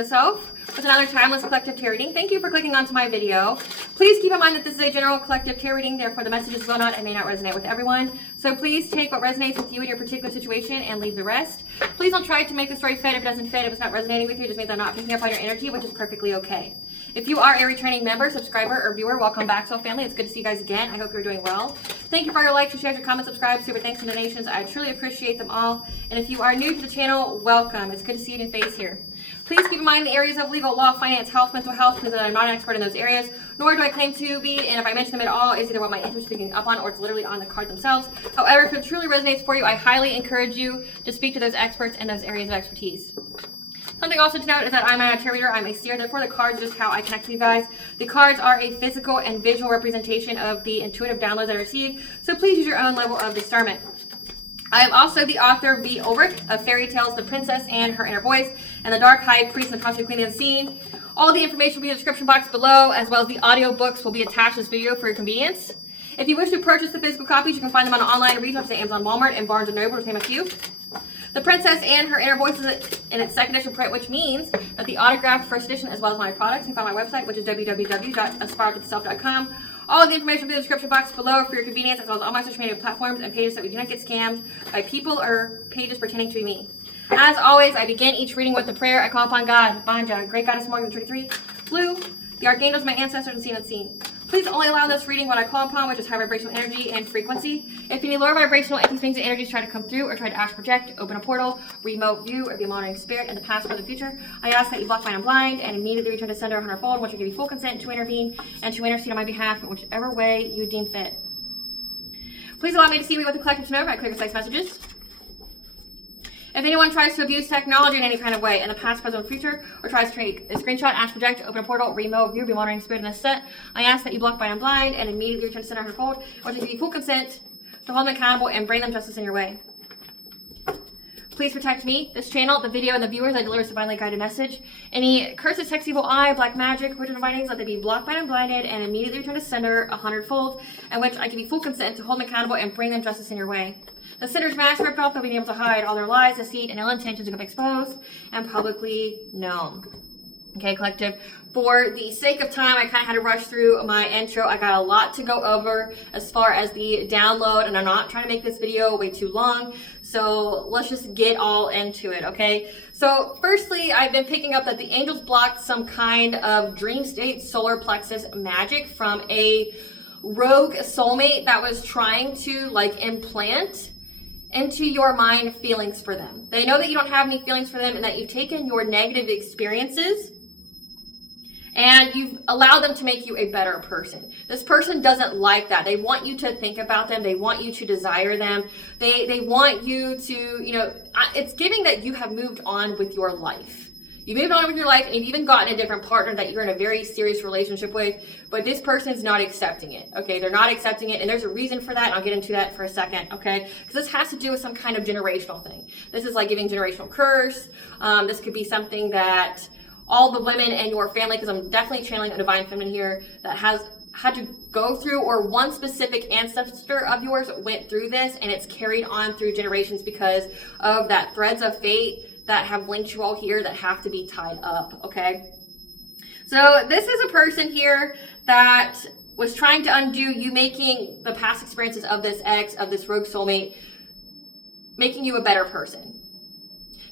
aspiraltotheself with another timeless collective tarot reading. Thank you for clicking onto my video. Please keep in mind that this is a general collective tarot reading, therefore the messages will not and may not resonate with everyone. So please take what resonates with you in your particular situation and leave the rest. Please don't try to make the story fit. If it doesn't fit, if it's not resonating with you, it just means I'm not picking up on your energy, which is perfectly okay. If you are a returning member, subscriber, or viewer, welcome back, Soul Family. It's good to see you guys again. I hope you're doing well. Thank you for your likes, your shares, your comments, subscribe, super thanks, and donations. I truly appreciate them all. And if you are new to the channel, welcome. It's good to see your face here. Please keep in mind the areas of legal, law, finance, health, mental health, because I'm not an expert in those areas, nor do I claim to be, and if I mention them at all, it's either what my interest is picking up on or it's literally on the cards themselves. However, if it truly resonates for you, I highly encourage you to speak to those experts in those areas of expertise. Something also to note is that I'm a tarot reader, I'm a seer, therefore the cards are just how I connect to you guys. The cards are a physical and visual representation of the intuitive downloads I receive, so please use your own level of discernment. I am also the author of V. Ulrich of Fairy Tales, The Princess and Her Inner Voice, and The Dark High Priest and the Cosmic Queen of the Unseen. All the information will be in the description box below, as well as the audiobooks will be attached to this video for your convenience. If you wish to purchase the physical copies, you can find them on online retail, say Amazon, Walmart, and Barnes & Noble, to name a few. The Princess and Her Inner Voice is in its second edition print, which means that the autographed first edition, as well as my products, you can find my website, which is www.aspiraltotheself.com. All of the information will be in the description box below for your convenience, as well as all my social media platforms and pages, so we do not get scammed by people or pages pretending to be me. As always, I begin each reading with a prayer. I call upon God, Banja, Great Goddess Morgan 33, Blue, the Archangels, my ancestors, and seen and unseen. Please only allow this reading what I call upon, which is high vibrational energy and frequency. If any lower vibrational entities, beings, and energies try to come through or try to astral project, open a portal, remote view, or be a monitoring spirit in the past or the future, I ask that you block, mind, and blind, and immediately return to sender 100-fold, which will give you full consent to intervene and to intercede on my behalf in whichever way you deem fit. Please allow me to see you with the collective to know by clear, concise messages. If anyone tries to abuse technology in any kind of way in the past, present, or future, or tries to take a screenshot, astral project, open a portal, remote view, be monitoring spirit in a set, I ask that you block, mind, and blind, and immediately return to sender 100-fold, or to give you full consent to hold them accountable and bring them justice in your way. Please protect me, this channel, the video, and the viewers. I deliver this divinely guided message. Any curses, sex, evil eye, black magic, witches, and bindings, let they be blocked, mind, and blinded, and immediately return to sender 100-fold, in which I give you full consent to hold them accountable and bring them justice in your way. The sinner's mask ripped off, they'll be able to hide all their lies, deceit, and ill intentions become exposed and publicly known. Okay, collective. For the sake of time, I kind of had to rush through my intro. I got a lot to go over as far as the download, and I'm not trying to make this video way too long. So let's just get all into it, okay? So firstly, I've been picking up that the angels blocked some kind of dream state solar plexus magic from a rogue soulmate that was trying to like implant into your mind feelings for them. They know that you don't have any feelings for them and that you've taken your negative experiences and you've allowed them to make you a better person. This person doesn't like that. They want you to think about them. They want you to desire them. They want you to, you know, it's giving that you have moved on with your life. You moved on with your life and you've even gotten a different partner that you're in a very serious relationship with, but this person's not accepting it, okay? They're not accepting it, and there's a reason for that, and I'll get into that for a second, okay? Because this has to do with some kind of generational thing. This is like giving generational curse. This could be something that all the women in your family, because I'm definitely channeling a divine feminine here, that has had to go through, or one specific ancestor of yours went through this, and it's carried on through generations because of that threads of fate that have linked you all here that have to be tied up, okay? So this is a person here that was trying to undo you, making the past experiences of this ex, of this rogue soulmate, making you a better person.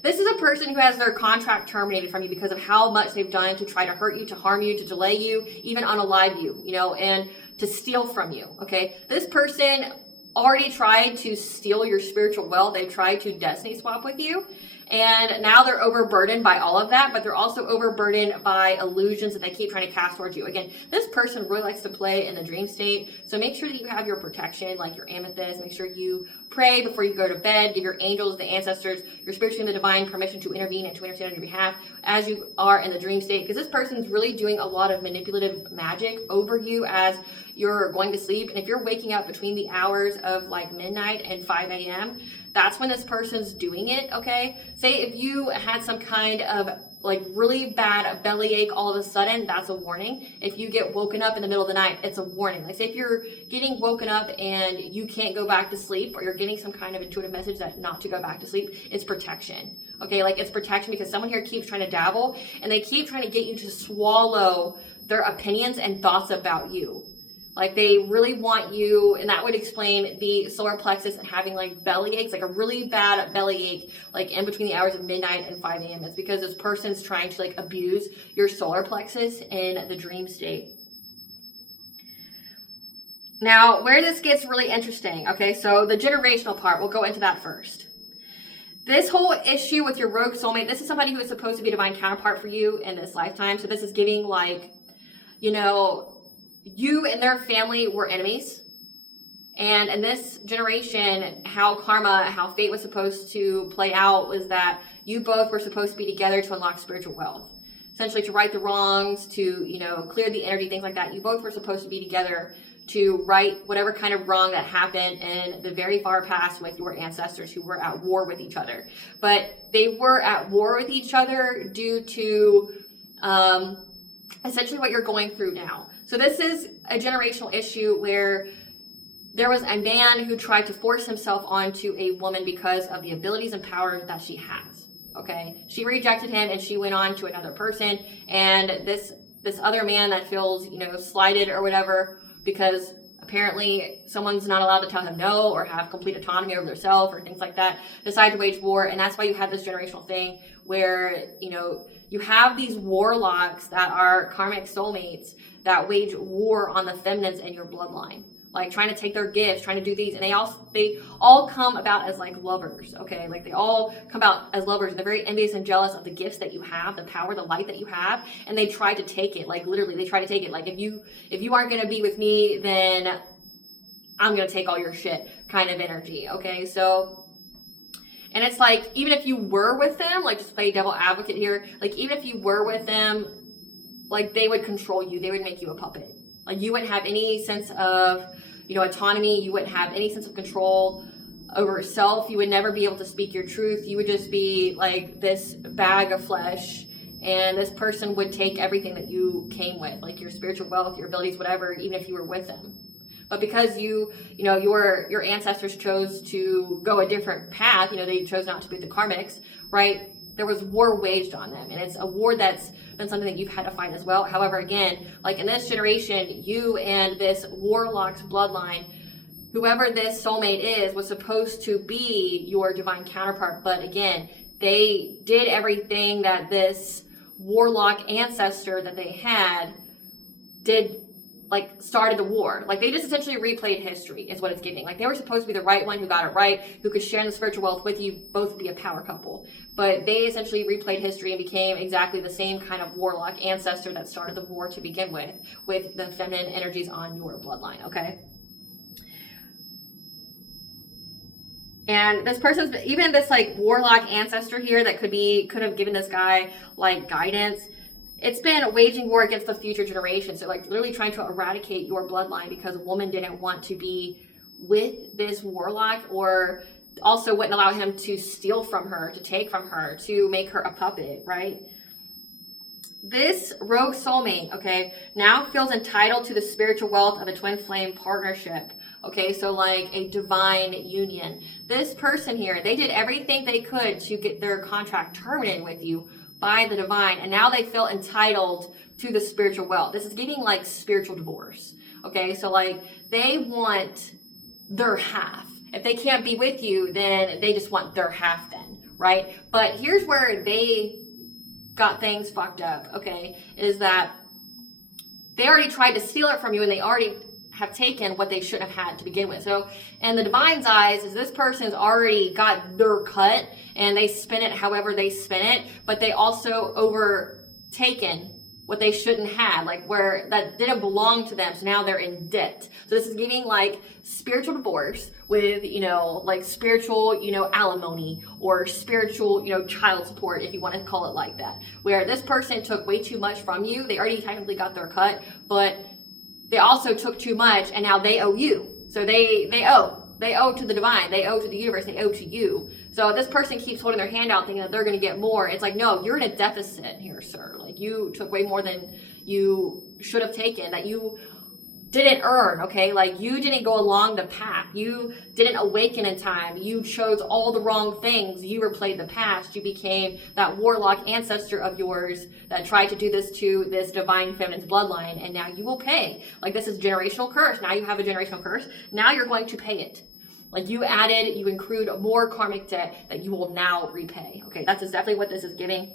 This is a person who has their contract terminated from you because of how much they've done to try to hurt you, to harm you, to delay you, even unalive you, you know, and to steal from you, okay? This person already tried to steal your spiritual wealth. They've tried to destiny swap with you. And now they're overburdened by all of that, but they're also overburdened by illusions that they keep trying to cast towards you. Again, this person really likes to play in the dream state. So make sure that you have your protection, like your amethyst. Make sure you pray before you go to bed. Give your angels, the ancestors, your spiritual and the divine permission to intervene and to intercede on your behalf as you are in the dream state. Because this person's really doing a lot of manipulative magic over you as you're going to sleep. And if you're waking up between the hours of like midnight and 5 a.m., that's when this person's doing it, okay? Say if you had some kind of like really bad bellyache all of a sudden, that's a warning. If you get woken up in the middle of the night, it's a warning. Like say if you're getting woken up and you can't go back to sleep, or you're getting some kind of intuitive message that not to go back to sleep, it's protection. Okay, like it's protection because someone here keeps trying to dabble and they keep trying to get you to swallow their opinions and thoughts about you. Like they really want you, and that would explain the solar plexus and having like belly aches, like a really bad belly ache, like in between the hours of midnight and 5 a.m. It's because this person's trying to like abuse your solar plexus in the dream state. Now, where this gets really interesting, okay, so the generational part, we'll go into that first. This whole issue with your rogue soulmate, this is somebody who is supposed to be a divine counterpart for you in this lifetime. So this is giving like, you know, you and their family were enemies. And in this generation, how karma, how fate was supposed to play out was that you both were supposed to be together to unlock spiritual wealth. Essentially to right the wrongs, to, you know, clear the energy, things like that. You both were supposed to be together to right whatever kind of wrong that happened in the very far past with your ancestors who were at war with each other. But they were at war with each other due to essentially what you're going through now. So this is a generational issue where there was a man who tried to force himself onto a woman because of the abilities and power that she has. Okay, she rejected him and she went on to another person, and this other man that feels, you know, slighted or whatever because apparently someone's not allowed to tell him no or have complete autonomy over themselves or things like that, decide to wage war. And that's why you have this generational thing where, you know, you have these warlocks that are karmic soulmates that wage war on the feminines in your bloodline, like trying to take their gifts, trying to do these, and they all come about as like lovers, okay? Like they all come about as lovers, and they're very envious and jealous of the gifts that you have, the power, the light that you have, and they try to take it. Like literally, they try to take it. Like if you aren't going to be with me, then I'm going to take all your shit kind of energy, okay? So, and it's like, even if you were with them, like just play devil advocate here, like even if you were with them, like they would control you, they would make you a puppet. Like you wouldn't have any sense of, you know, autonomy. You wouldn't have any sense of control over yourself. You would never be able to speak your truth. You would just be like this bag of flesh, and this person would take everything that you came with, like your spiritual wealth, your abilities, whatever, even if you were with them. But because you know, your ancestors chose to go a different path, you know, they chose not to be the karmics, right? There was war waged on them, and it's a war that's been something that you've had to fight as well. However, again, like in this generation, you and this warlock's bloodline, whoever this soulmate is, was supposed to be your divine counterpart. But again, they did everything that this warlock ancestor that they had did, like started the war. Like they just essentially replayed history is what it's giving. Like they were supposed to be the right one who got it right, who could share in the spiritual wealth with you, both be a power couple. But they essentially replayed history and became exactly the same kind of warlock ancestor that started the war to begin with the feminine energies on your bloodline, okay? And this person's, even this like warlock ancestor here that could have given this guy like guidance, it's been waging war against the future generations. So like literally trying to eradicate your bloodline because a woman didn't want to be with this warlock, or also wouldn't allow him to steal from her, to take from her, to make her a puppet, right? This rogue soulmate, okay, now feels entitled to the spiritual wealth of a twin flame partnership. Okay, so like a divine union. This person here, they did everything they could to get their contract terminated with you by the divine, and now they feel entitled to the spiritual wealth. This is giving like spiritual divorce. Okay, so like they want their half. If they can't be with you, then they just want their half then, right? But here's where they got things fucked up, okay, is that they already tried to steal it from you, and they already have taken what they shouldn't have had to begin with. So in the divine's eyes, is this person's already got their cut, and they spin it however they spin it, but they also overtaken what they shouldn't have, like where that didn't belong to them, so now they're in debt. So this is giving like spiritual divorce with, you know, like spiritual, you know, alimony, or spiritual, you know, child support, if you want to call it like that, where this person took way too much from you. They already technically got their cut, but they also took too much, and now they owe you. So they owe to the divine, they owe to the universe, they owe to you. So this person keeps holding their hand out thinking that they're going to get more. It's like, no, you're in a deficit here, sir. Like, you took way more than you should have taken, that you didn't earn, okay? Like, you didn't go along the path. You didn't awaken in time. You chose all the wrong things. You replayed the past. You became that warlock ancestor of yours that tried to do this to this divine feminine's bloodline, and now you will pay. Like, this is generational curse. Now you have a generational curse. Now you're going to pay it. Like, you accrued more karmic debt that you will now repay. Okay, that's definitely what this is giving.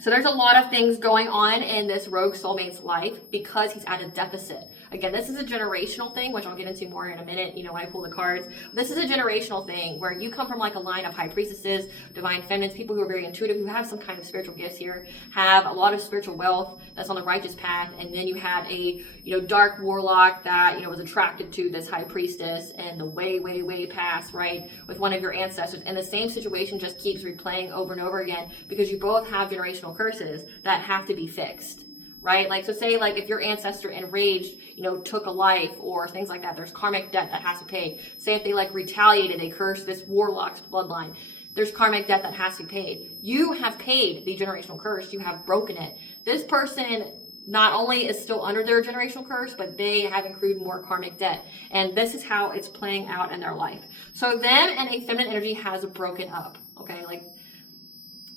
So there's a lot of things going on in this rogue soulmate's life because he's at a deficit. Again, this is a generational thing, which I'll get into more in a minute, when I pull the cards. This is a generational thing where you come from like a line of high priestesses, divine feminines, people who are very intuitive, who have some kind of spiritual gifts here, have a lot of spiritual wealth that's on the righteous path. And then you had a, dark warlock that, was attracted to this high priestess and the way past, right, with one of your ancestors. And the same situation just keeps replaying over and over again because you both have generational curses that have to be fixed, right? Like, so say like if your ancestor enraged, took a life or things like that, there's karmic debt that has to be paid. Say if they like retaliated, they cursed this warlock's bloodline, there's karmic debt that has to be paid. You have paid the generational curse. You have broken it. This person not only is still under their generational curse, but they have accrued more karmic debt. And this is how it's playing out in their life. So them and a feminine energy has broken up, okay? Like,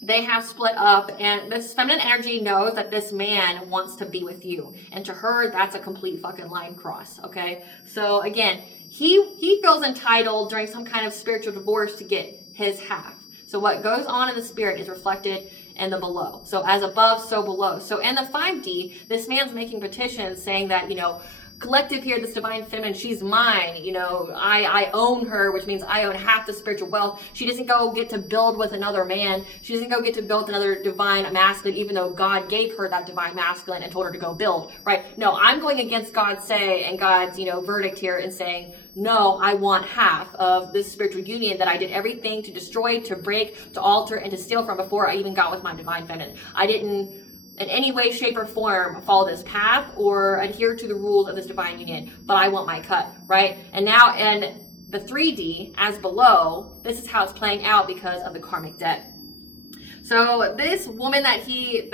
they have split up, and this feminine energy knows that this man wants to be with you. And to her, that's a complete fucking line cross, okay? So again, he feels entitled during some kind of spiritual divorce to get his half. So what goes on in the spirit is reflected in the below. So as above, so below. So in the 5D, this man's making petitions saying that, collective here, this divine feminine, she's mine, I own her, which means I own half the spiritual wealth. She doesn't go get to build with another man. She doesn't go get to build another divine masculine, even though God gave her that divine masculine and told her to go build, right? No, I'm going against God's say and God's, verdict here and saying, no, I want half of this spiritual union that I did everything to destroy, to break, to alter, and to steal from before I even got with my divine feminine. I didn't in any way, shape, or form follow this path or adhere to the rules of this divine union, but I want my cut, right? And now in the 3D, as below, this is how it's playing out because of the karmic debt. So this woman that he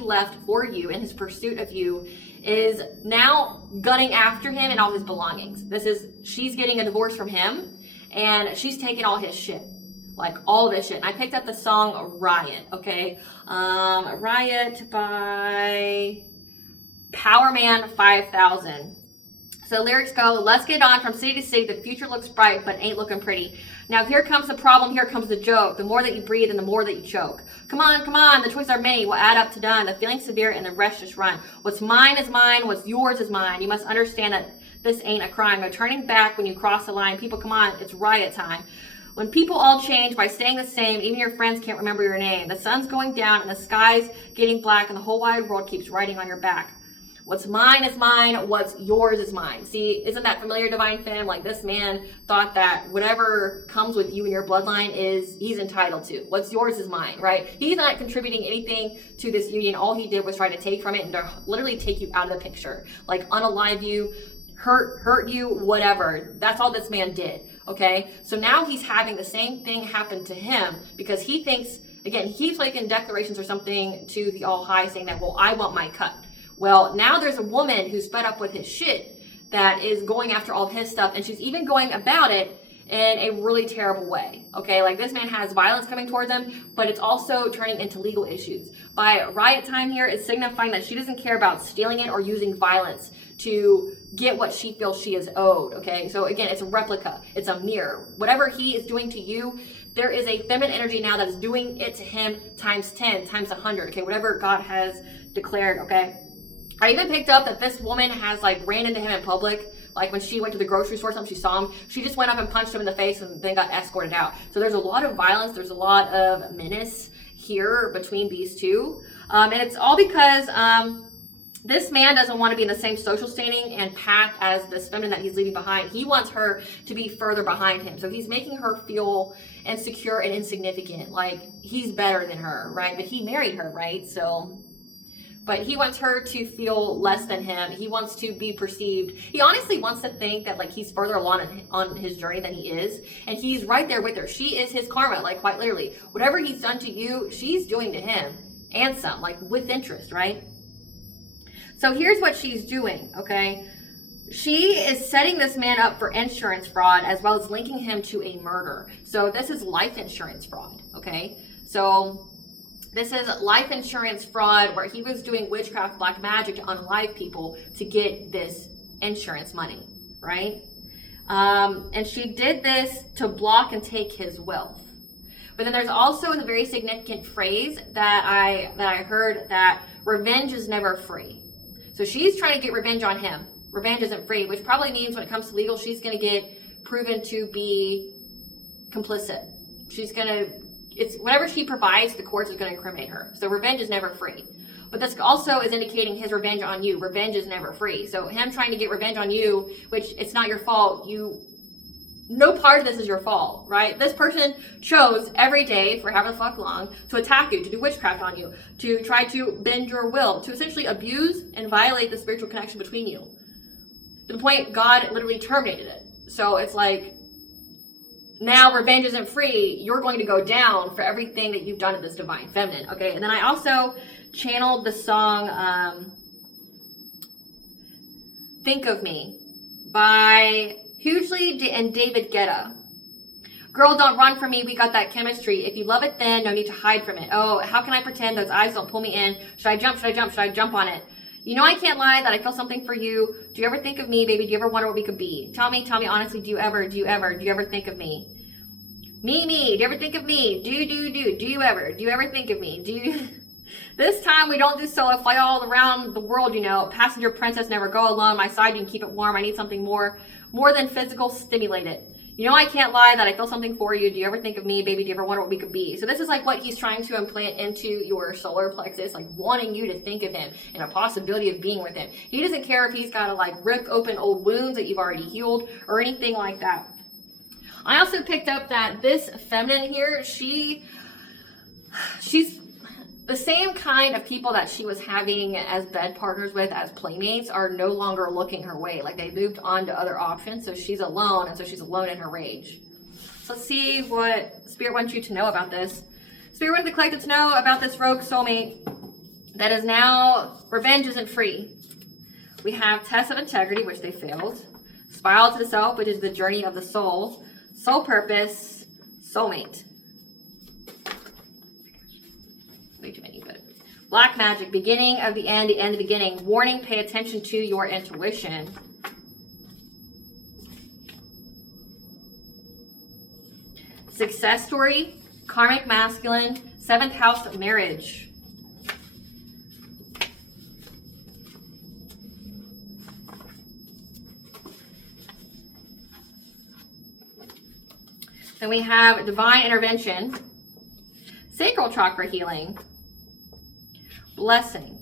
left for you in his pursuit of you is now gunning after him and all his belongings. She's getting a divorce from him, and she's taking all his shit. Like, all of his shit. And I picked up the song Riot, okay? Riot by Power Man 5000. So lyrics go, let's get on from city to city. The future looks bright, but ain't looking pretty. Now here comes the problem, here comes the joke. The more that you breathe and the more that you choke. Come on, the choices are many. We'll add up to done. The feeling's severe and the rest just run. What's mine is mine, what's yours is mine. You must understand that this ain't a crime. No turning back when you cross the line. People, come on, it's riot time. When people all change by staying the same, even your friends can't remember your name. The sun's going down and the sky's getting black and the whole wide world keeps riding on your back. What's mine is mine, what's yours is mine. See, isn't that familiar, divine femme? Like, this man thought that whatever comes with you and your bloodline he's entitled to. What's yours is mine, right? He's not contributing anything to this union. All he did was try to take from it and to literally take you out of the picture. Like, unalive you, hurt you, whatever. That's all this man did. Okay, so now he's having the same thing happen to him because he thinks, again, he keeps making declarations or something to the All High saying that, well, I want my cut. Well, now there's a woman who's fed up with his shit that is going after all of his stuff, and she's even going about it in a really terrible way. Okay, like, this man has violence coming towards him, but it's also turning into legal issues. By riot time here, it's signifying that she doesn't care about stealing it or using violence to get what she feels she is owed. Okay, so again, it's a replica, it's a mirror. Whatever he is doing to you, there is a feminine energy now that is doing it to him times 10, times 100. Okay, whatever God has declared. Okay, I even picked up that this woman has like ran into him in public. Like, when she went to the grocery store or something, she saw him, she just went up and punched him in the face and then got escorted out. So there's a lot of violence, there's a lot of menace here between these two. And it's all because this man doesn't want to be in the same social standing and path as this feminine that he's leaving behind. He wants her to be further behind him. So he's making her feel insecure and insignificant. Like, he's better than her, right? But he married her, right? So But he wants her to feel less than him. He wants to be perceived. He honestly wants to think that like he's further along on his journey than he is. And he's right there with her. She is his karma, like quite literally. Whatever he's done to you, she's doing to him. And some, like with interest, right? So here's what she's doing, okay? She is setting this man up for insurance fraud as well as linking him to a murder. So this is life insurance fraud, okay? So this is life insurance fraud where he was doing witchcraft, black magic to unalive people to get this insurance money, right? And she did this to block and take his wealth. But then there's also the very significant phrase that I heard, that revenge is never free. So she's trying to get revenge on him. Revenge isn't free, which probably means when it comes to legal, she's going to get proven to be complicit. She's going to, it's whatever she provides, the courts is going to incriminate her. So revenge is never free. But this also is indicating his revenge on you. Revenge is never free. So him trying to get revenge on you, which it's not your fault. No part of this is your fault, right? This person chose every day for however the fuck long to attack you, to do witchcraft on you, to try to bend your will, to essentially abuse and violate the spiritual connection between you. To the point God literally terminated it. So it's like, now revenge isn't free. You're going to go down for everything that you've done to this divine feminine, okay? And then I also channeled the song Think of Me by Hugely and David Guetta. Girl, don't run from me. We got that chemistry. If you love it, then no need to hide from it. Oh, how can I pretend those eyes don't pull me in? Should I jump? Should I jump? Should I jump on it? You know I can't lie that I feel something for you. Do you ever think of me, baby? Do you ever wonder what we could be? Tell me honestly, do you ever think of me? Me, do you ever think of me? Do you ever think of me? This time we don't do solo, fly all around the world, you know. Passenger princess, never go alone. My side, you can keep it warm. I need something more than physical, stimulated. You know I can't lie that I feel something for you. Do you ever think of me, baby? Do you ever wonder what we could be? So this is like what he's trying to implant into your solar plexus, like wanting you to think of him and a possibility of being with him. He doesn't care if he's got to like rip open old wounds that you've already healed or anything like that. I also picked up that this feminine here, she's the same kind of people that she was having as bed partners with, as playmates, are no longer looking her way. Like they moved on to other options. So she's alone, and so she's alone in her rage. So let's see what Spirit wants you to know about this. Spirit wants the collective to know about this rogue soulmate that is now, revenge isn't free. We have test of integrity, which they failed. Spiral to the self, which is the journey of the soul. Soul purpose, soulmate. Way too many, but black magic, beginning of the end of the beginning. Warning, pay attention to your intuition. Success story, karmic masculine, 7th house of marriage. Then we have divine intervention, sacral chakra healing, blessing,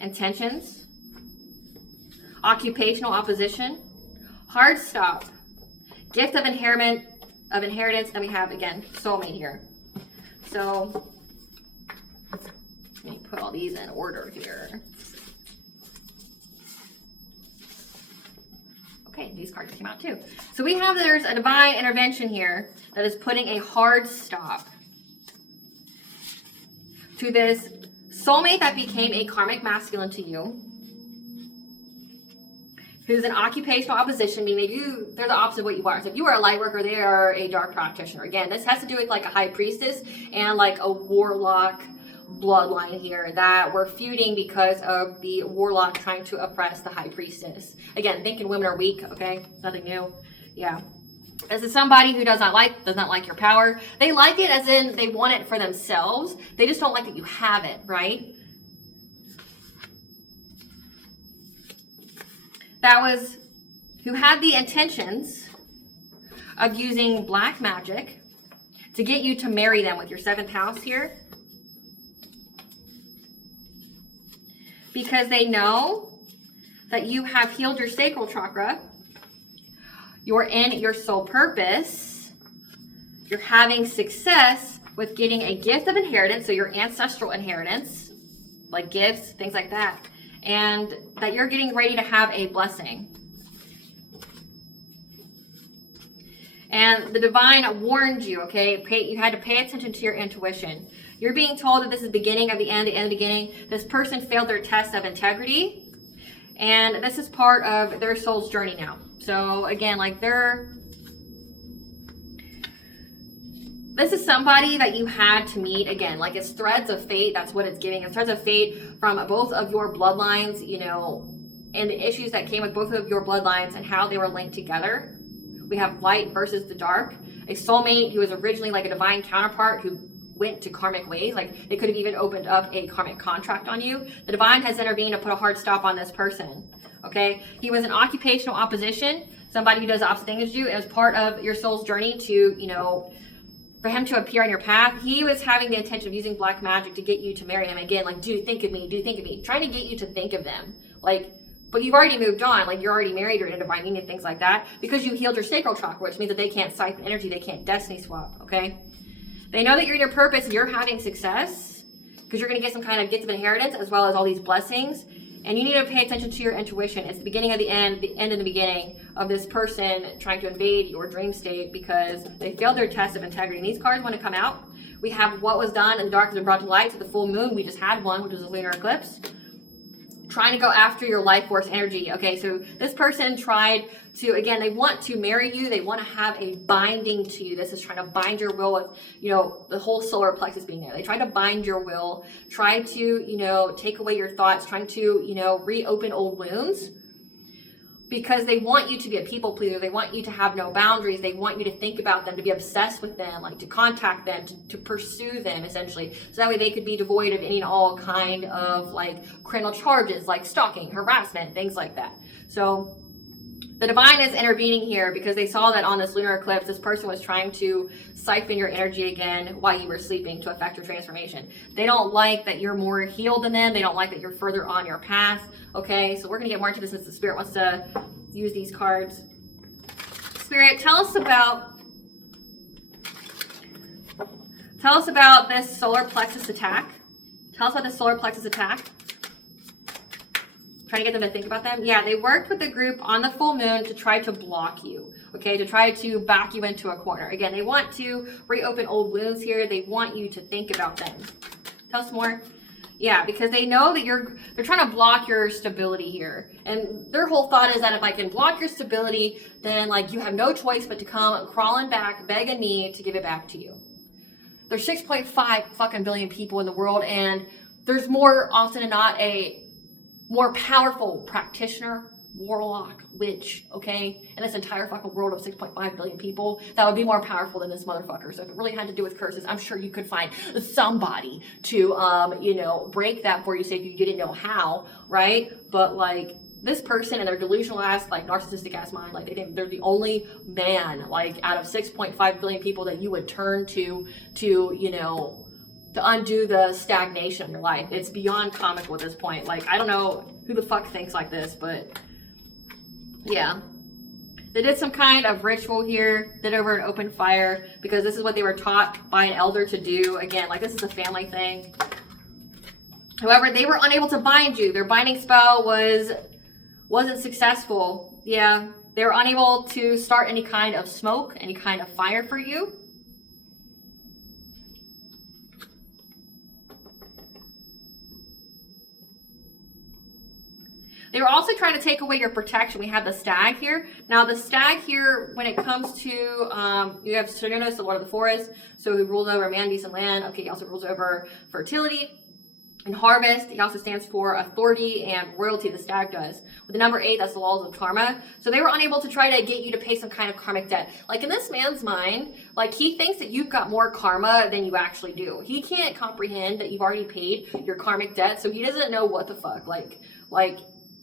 intentions, occupational opposition, hard stop, gift of inheritance, and we have again soulmate here. So let me put all these in order here. Okay, these cards came out too. So we have, there's a divine intervention here that is putting a hard stop to this soulmate that became a karmic masculine to you, who's an occupational opposition, meaning they're the opposite of what you are. So if you are a light worker, they are a dark practitioner. Again, this has to do with like a high priestess and like a warlock bloodline here that we're feuding because of the warlock trying to oppress the high priestess. Again, thinking women are weak, okay? Nothing new. Yeah. This is somebody who does not like your power. They like it as in they want it for themselves. They just don't like that you have it, right? That was who had the intentions of using black magic to get you to marry them with your 7th house here. Because they know that you have healed your sacral chakra. You're in your soul purpose. You're having success with getting a gift of inheritance, so your ancestral inheritance, like gifts, things like that, and that you're getting ready to have a blessing. And the divine warned you, okay? You had to pay attention to your intuition. You're being told that this is the beginning of the end of the beginning. This person failed their test of integrity, and this is part of their soul's journey now. So again, like this is somebody that you had to meet. Again, like it's threads of fate. That's what it's giving. It's threads of fate from both of your bloodlines, you know, and the issues that came with both of your bloodlines and how they were linked together. We have light versus the dark. A soulmate who was originally like a divine counterpart who went to karmic ways. Like they could have even opened up a karmic contract on you. The divine has intervened to put a hard stop on this person. Okay. He was an occupational opposition, somebody who does the opposite thing as you. It was part of your soul's journey to, you know, for him to appear on your path. He was having the intention of using black magic to get you to marry him. Again, like, dude, think of me, dude, think of me. Trying to get you to think of them. Like, but you've already moved on, like you're already married, you're in a divine union, things like that, because you healed your sacral chakra, which means that they can't siphon energy, they can't destiny swap, okay? They know that you're in your purpose and you're having success because you're going to get some kind of gift of inheritance as well as all these blessings, and you need to pay attention to your intuition. It's the beginning of the end of the beginning of this person trying to invade your dream state because they failed their test of integrity. And these cards want to come out. We have what was done in the dark has been brought to light. So the full moon, we just had one, which was a lunar eclipse. Trying to go after your life force energy. Okay, so this person tried to, again, they want to marry you. They want to have a binding to you. This is trying to bind your will with, you know, the whole solar plexus being there. They try to bind your will, try to, you know, take away your thoughts, trying to, you know, reopen old wounds because they want you to be a people pleaser. They want you to have no boundaries. They want you to think about them, to be obsessed with them, like to contact them, to pursue them essentially. So that way they could be devoid of any and all kind of like criminal charges, like stalking, harassment, things like that. So the divine is intervening here because they saw that on this lunar eclipse, this person was trying to siphon your energy again while you were sleeping to affect your transformation. They don't like that you're more healed than them. They don't like that you're further on your path. Okay, so we're going to get more into this since the Spirit wants to use these cards. Spirit, tell us about this solar plexus attack. Tell us about this solar plexus attack. Trying to get them to think about them. Yeah, they worked with the group on the full moon to try to block you, okay, to try to back you into a corner. Again, they want to reopen old wounds here. They want you to think about them. Tell us more. Yeah, because they know that they're trying to block your stability here. And their whole thought is that if I can block your stability, then like you have no choice but to come crawling back, begging me to give it back to you. There's 6.5 fucking billion people in the world, and there's more often than not a more powerful practitioner, warlock, witch, okay, in this entire fucking world of 6.5 billion people that would be more powerful than this motherfucker. So if it really had to do with curses, I'm sure you could find somebody to, you know, break that for you, say if you didn't know how, right? But like this person and their delusional ass, like narcissistic ass mind, like they think they're the only man, like out of 6.5 billion people that you would turn to, you know, to undo the stagnation of your life. It's beyond comical at this point. Like, I don't know who the fuck thinks like this, but yeah. They did some kind of ritual here, did over an open fire, because this is what they were taught by an elder to do. Again, like this is a family thing. However, they were unable to bind you. Their binding spell wasn't successful. Yeah, they were unable to start any kind of smoke, any kind of fire for you. They were also trying to take away your protection. We have the stag here. Now the stag here, when it comes to, you have Cernunnos, the Lord of the Forest, so he rules over man, beast, and land. Okay, he also rules over fertility and harvest. He also stands for authority and royalty, the stag does. With the number 8, that's the laws of karma. So they were unable to try to get you to pay some kind of karmic debt. Like in this man's mind, like he thinks that you've got more karma than you actually do. He can't comprehend that you've already paid your karmic debt, so he doesn't know what the fuck. Like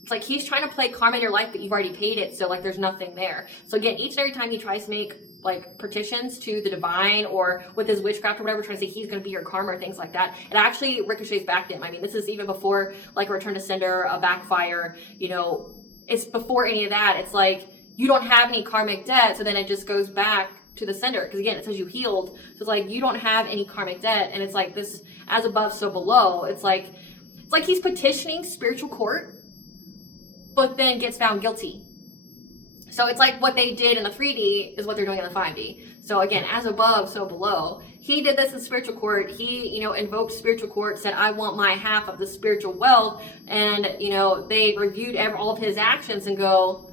it's like he's trying to play karma in your life, but you've already paid it, so like there's nothing there. So again, each and every time he tries to make like petitions to the divine or with his witchcraft or whatever, trying to say he's going to be your karma or things like that, it actually ricochets back to him. I mean, this is even before like a return to sender, a backfire, you know, it's before any of that. It's like you don't have any karmic debt, so then it just goes back to the sender, because again, it says you healed. So it's like you don't have any karmic debt, and it's like this as above, so below. It's like he's petitioning spiritual court, but then gets found guilty. So it's like what they did in the 3D is what they're doing in the 5D. So again, as above, so below. He did this in spiritual court. He, invoked spiritual court, said, I want my half of the spiritual wealth. And, they reviewed all of his actions and go,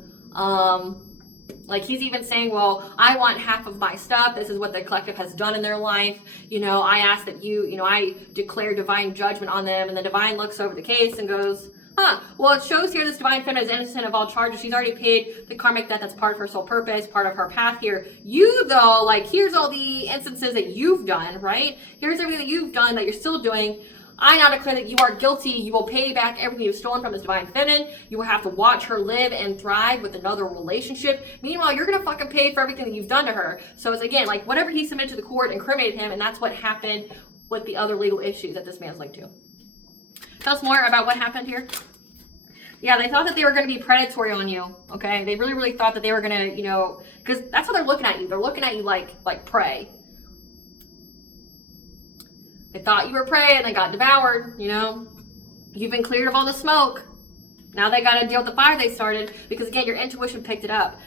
like he's even saying, well, I want half of my stuff. This is what the collective has done in their life. I ask that I declare divine judgment on them. And the divine looks over the case and goes, well, it shows here this divine feminine is innocent of all charges. She's already paid the karmic debt that's part of her soul purpose, part of her path here. You, though, here's all the instances that you've done, right? Here's everything that you've done that you're still doing. I now declare that you are guilty. You will pay back everything you've stolen from this divine feminine. You will have to watch her live and thrive with another relationship. Meanwhile, you're going to fucking pay for everything that you've done to her. So it's, again, whatever he submitted to the court incriminated him, and that's what happened with the other legal issues that this man's linked to. Tell us more about what happened here. Yeah, they thought that they were going to be predatory on you, okay? They really, really thought that they were going to, because that's how they're looking at you. They're looking at you like prey. They thought you were prey and they got devoured, You've been cleared of all the smoke. Now they got to deal with the fire they started because, again, your intuition picked it up.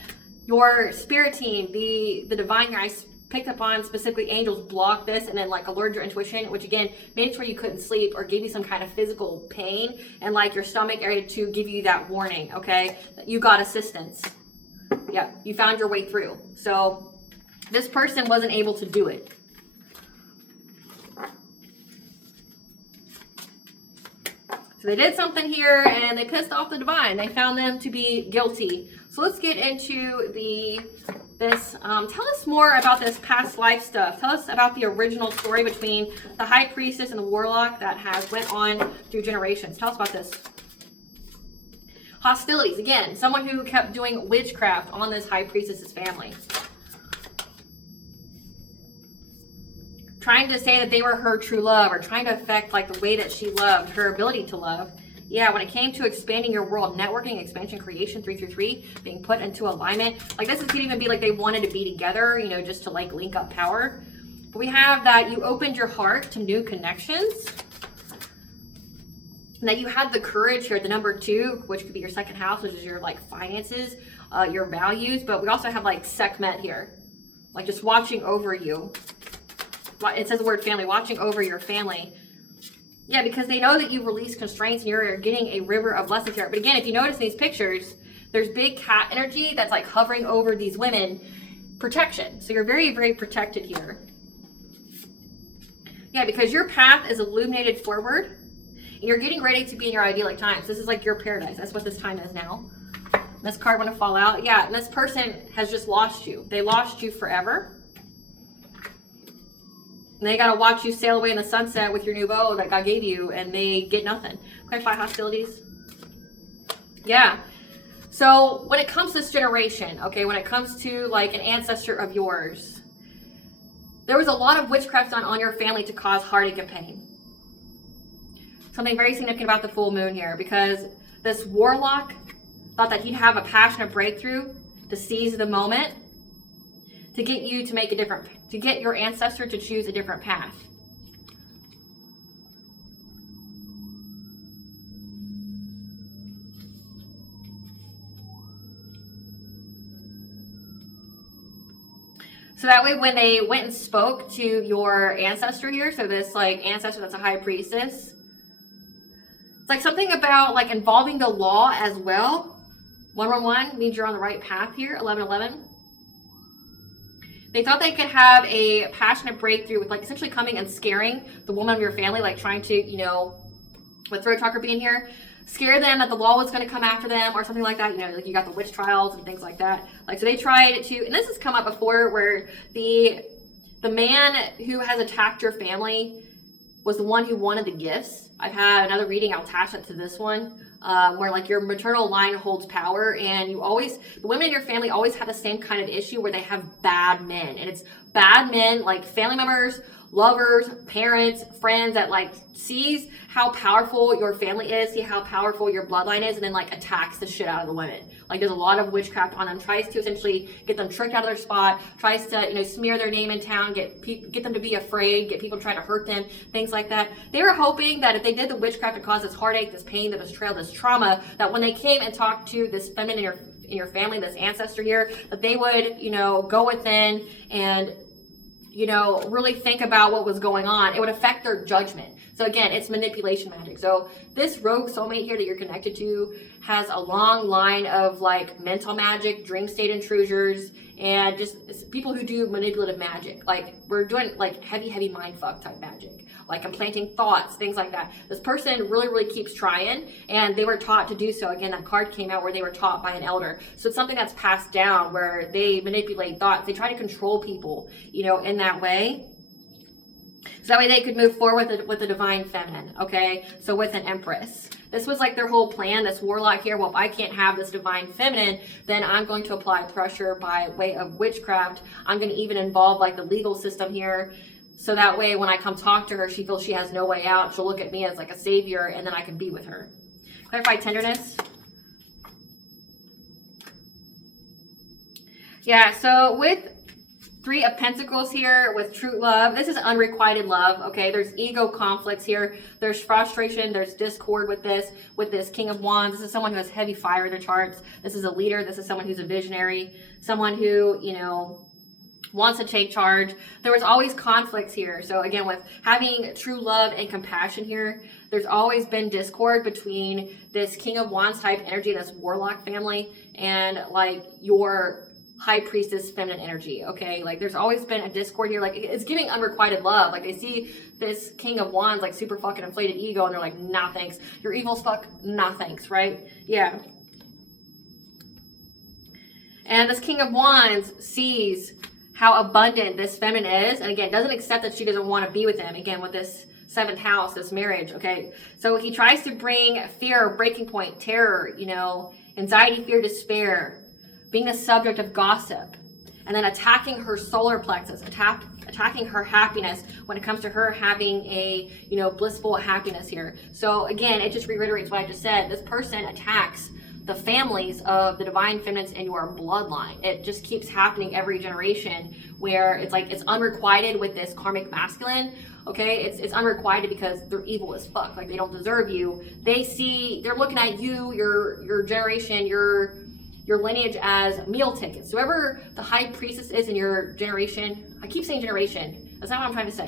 Your spirit team, the divine here, I picked up on specifically angels blocked this and then alerted your intuition, which again made it where you couldn't sleep or gave you some kind of physical pain and your stomach area to give you that warning, okay, that you got assistance. Yeah, you found your way through. So this person wasn't able to do it. So they did something here and they pissed off the divine. They found them to be guilty. So let's get into this. Tell us more about this past life stuff. Tell us about the original story between the high priestess and the warlock that has went on through generations. Tell us about this. Hostilities. Again, someone who kept doing witchcraft on this high priestess's family. Trying to say that they were her true love or trying to affect the way that she loved, her ability to love. Yeah, when it came to expanding your world, networking, expansion, creation, 3 through 3, being put into alignment. This could even be they wanted to be together, just to link up power. But we have that you opened your heart to new connections. And that you had the courage here, the number 2, which could be your second house, which is your finances, your values. But we also have Sekhmet here, just watching over you. It says the word family, watching over your family. Yeah, because they know that you've released constraints and you're getting a river of blessings here. But again, if you notice in these pictures, there's big cat energy that's hovering over these women. Protection. So you're very, very protected here. Yeah, because your path is illuminated forward and you're getting ready to be in your idyllic times. This is your paradise. That's what this time is now. This card want to fall out. Yeah, and this person has just lost you. They lost you forever. And they got to watch you sail away in the sunset with your new bow that God gave you, and they get nothing. Clarify hostilities. Yeah. So when it comes to this generation, okay, when it comes to an ancestor of yours, there was a lot of witchcraft done on your family to cause heartache and pain. Something very significant about the full moon here, because this warlock thought that he'd have a passionate breakthrough to seize the moment, to get you to make to get your ancestor to choose a different path. So that way when they went and spoke to your ancestor here, so this ancestor that's a high priestess, it's something about involving the law as well. 111 means you're on the right path here. 1111. They thought they could have a passionate breakthrough with essentially coming and scaring the woman of your family, trying to, with throat chakra being here, scare them that the law was going to come after them or something like that. You got the witch trials and things like that. So they tried to, and this has come up before, where the man who has attacked your family was the one who wanted the gifts. I've had another reading, I'll attach it to this one. Where your maternal line holds power, and the women in your family always have the same kind of issue where they have bad men, and it's bad men, family members lovers, parents, friends that like sees how powerful your family is, see how powerful your bloodline is, and then like attacks the shit out of the women. Like there's a lot of witchcraft on them, tries to essentially get them tricked out of their spot, tries to, you know, smear their name in town, get them to be afraid, get people to try to hurt them, things like that. They were hoping that if they did the witchcraft to cause this heartache, this pain, this betrayal, this trauma, that when they came and talked to this feminine in your family, this ancestor here, that they would, you know, go within and, you know, really think about what was going on. It would affect their judgment. So again, it's manipulation magic. So this rogue soulmate here that you're connected to has a long line of like mental magic, dream state intruders, and just people who do manipulative magic. Like we're doing like heavy mind fuck type magic, like implanting thoughts, things like that. This person really keeps trying, and they were taught to do so. Again, that card came out where they were taught by an elder. So it's something that's passed down where they manipulate thoughts. They try to control people, you know, in that way. So that way they could move forward with the divine feminine, okay? So with an empress. This was like their whole plan, this warlock here. Well, if I can't have this divine feminine, then I'm going to apply pressure by way of witchcraft. I'm going to even involve like the legal system here. So that way when I come talk to her, she feels she has no way out. She'll look at me as like a savior, and then I can be with her. Clarify tenderness. Yeah, so with Three of Pentacles here with true love. This is unrequited love, okay? There's ego conflicts here. There's frustration. There's discord with this King of Wands. This is someone who has heavy fire in their charts. This is a leader. This is someone who's a visionary. Someone who, you know, wants to take charge. There was always conflicts here. So again, with having true love and compassion here, there's always been discord between this King of Wands type energy, this warlock family, and like your high priestess feminine energy, okay? Like there's always been a discord here. Like it's giving unrequited love. Like they see this King of Wands like super fucking inflated ego, and they're like, nah thanks, you're evil as fuck, nah thanks, right? Yeah. And this King of Wands sees how abundant this feminine is, and again doesn't accept that she doesn't want to be with him. Again, with this 7th house, this marriage, okay? So he tries to bring fear, breaking point, terror, you know, anxiety, fear, despair, being the subject of gossip, and then attacking her solar plexus, attacking her happiness when it comes to her having a, you know, blissful happiness here. So again, it just reiterates what I just said. This person attacks the families of the divine feminines in your bloodline. It just keeps happening every generation, where it's like it's unrequited with this karmic masculine. Okay, it's unrequited because they're evil as fuck. Like they don't deserve you. They're looking at you, your generation, your lineage as meal tickets. Whoever the high priestess is in your generation, I keep saying generation, that's not what I'm trying to say.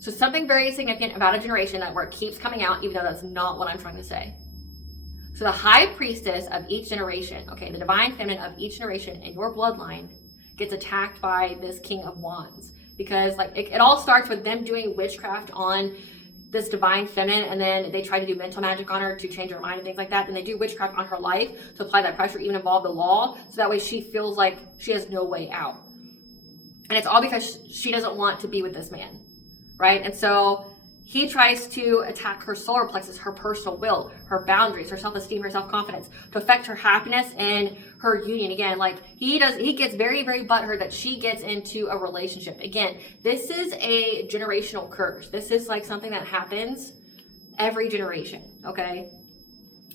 So something very significant about a generation where it keeps coming out, even though that's not what I'm trying to say. So the high priestess of each generation, okay, the divine feminine of each generation in your bloodline gets attacked by this King of Wands. Because like it all starts with them doing witchcraft on this divine feminine, and then they try to do mental magic on her to change her mind and things like that. Then they do witchcraft on her life to apply that pressure, even involve the law, so that way she feels like she has no way out. And it's all because she doesn't want to be with this man, right? And so he tries to attack her solar plexus, her personal will, her boundaries, her self-esteem, her self-confidence, to affect her happiness and her union. Again, like he gets very butthurt that she gets into a relationship. Again, this is a generational curse. This is like something that happens every generation, okay?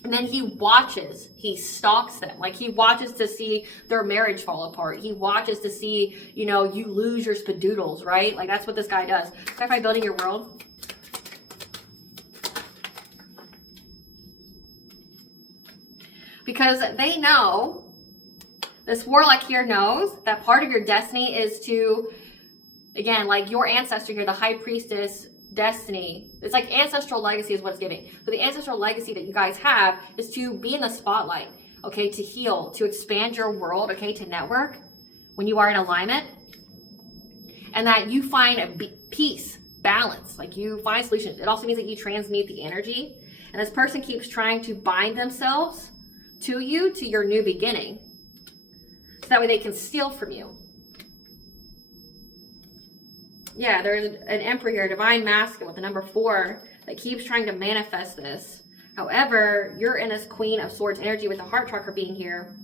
And then he stalks them. Like he watches to see their marriage fall apart. He watches to see, you know, you lose your spadoodles, right? Like that's what this guy does. Clarify building your world. Because they know, this warlock here knows that part of your destiny is to, again, like your ancestor here, the high priestess destiny. It's like ancestral legacy is what it's giving. So the ancestral legacy that you guys have is to be in the spotlight, okay, to heal, to expand your world, okay, to network when you are in alignment. And that you find peace, balance, like you find solutions. It also means that you transmute the energy. And this person keeps trying to bind themselves to you, to your new beginning, so that way they can steal from you. Yeah, there's an emperor here, divine masculine with the number 4, that keeps trying to manifest this. However, you're in this Queen of Swords energy with the heart chakra being here.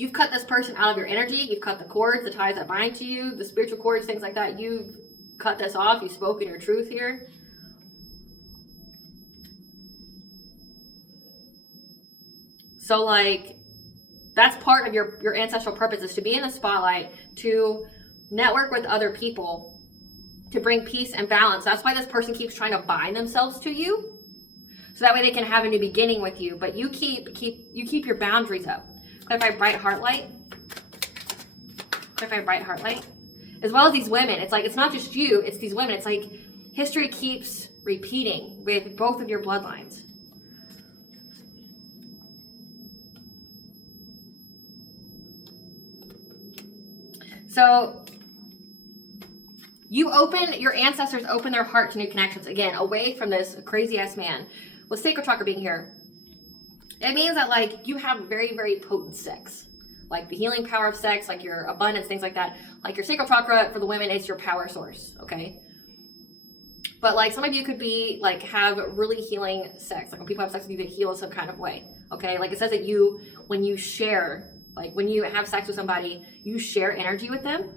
You've cut this person out of your energy. You've cut the cords, the ties that bind to you, the spiritual cords, things like that. You've cut this off. You've spoken your truth here. So like, that's part of your ancestral purpose, is to be in the spotlight, to network with other people, to bring peace and balance. That's why this person keeps trying to bind themselves to you, so that way they can have a new beginning with you. But you keep your boundaries up. Clarify bright heart light. Clarify bright heart light. As well as these women. It's like, it's not just you, it's these women. It's like history keeps repeating with both of your bloodlines. So your ancestors open their heart to new connections, again, away from this crazy ass man. With sacral chakra being here, it means that like you have very, very potent sex, like the healing power of sex, like your abundance, things like that. Like your sacral chakra for the women is your power source, okay? But like some of you could be like have really healing sex. Like when people have sex with you, they heal in some kind of way, okay? Like it says that when you share, like when you have sex with somebody, you share energy with them,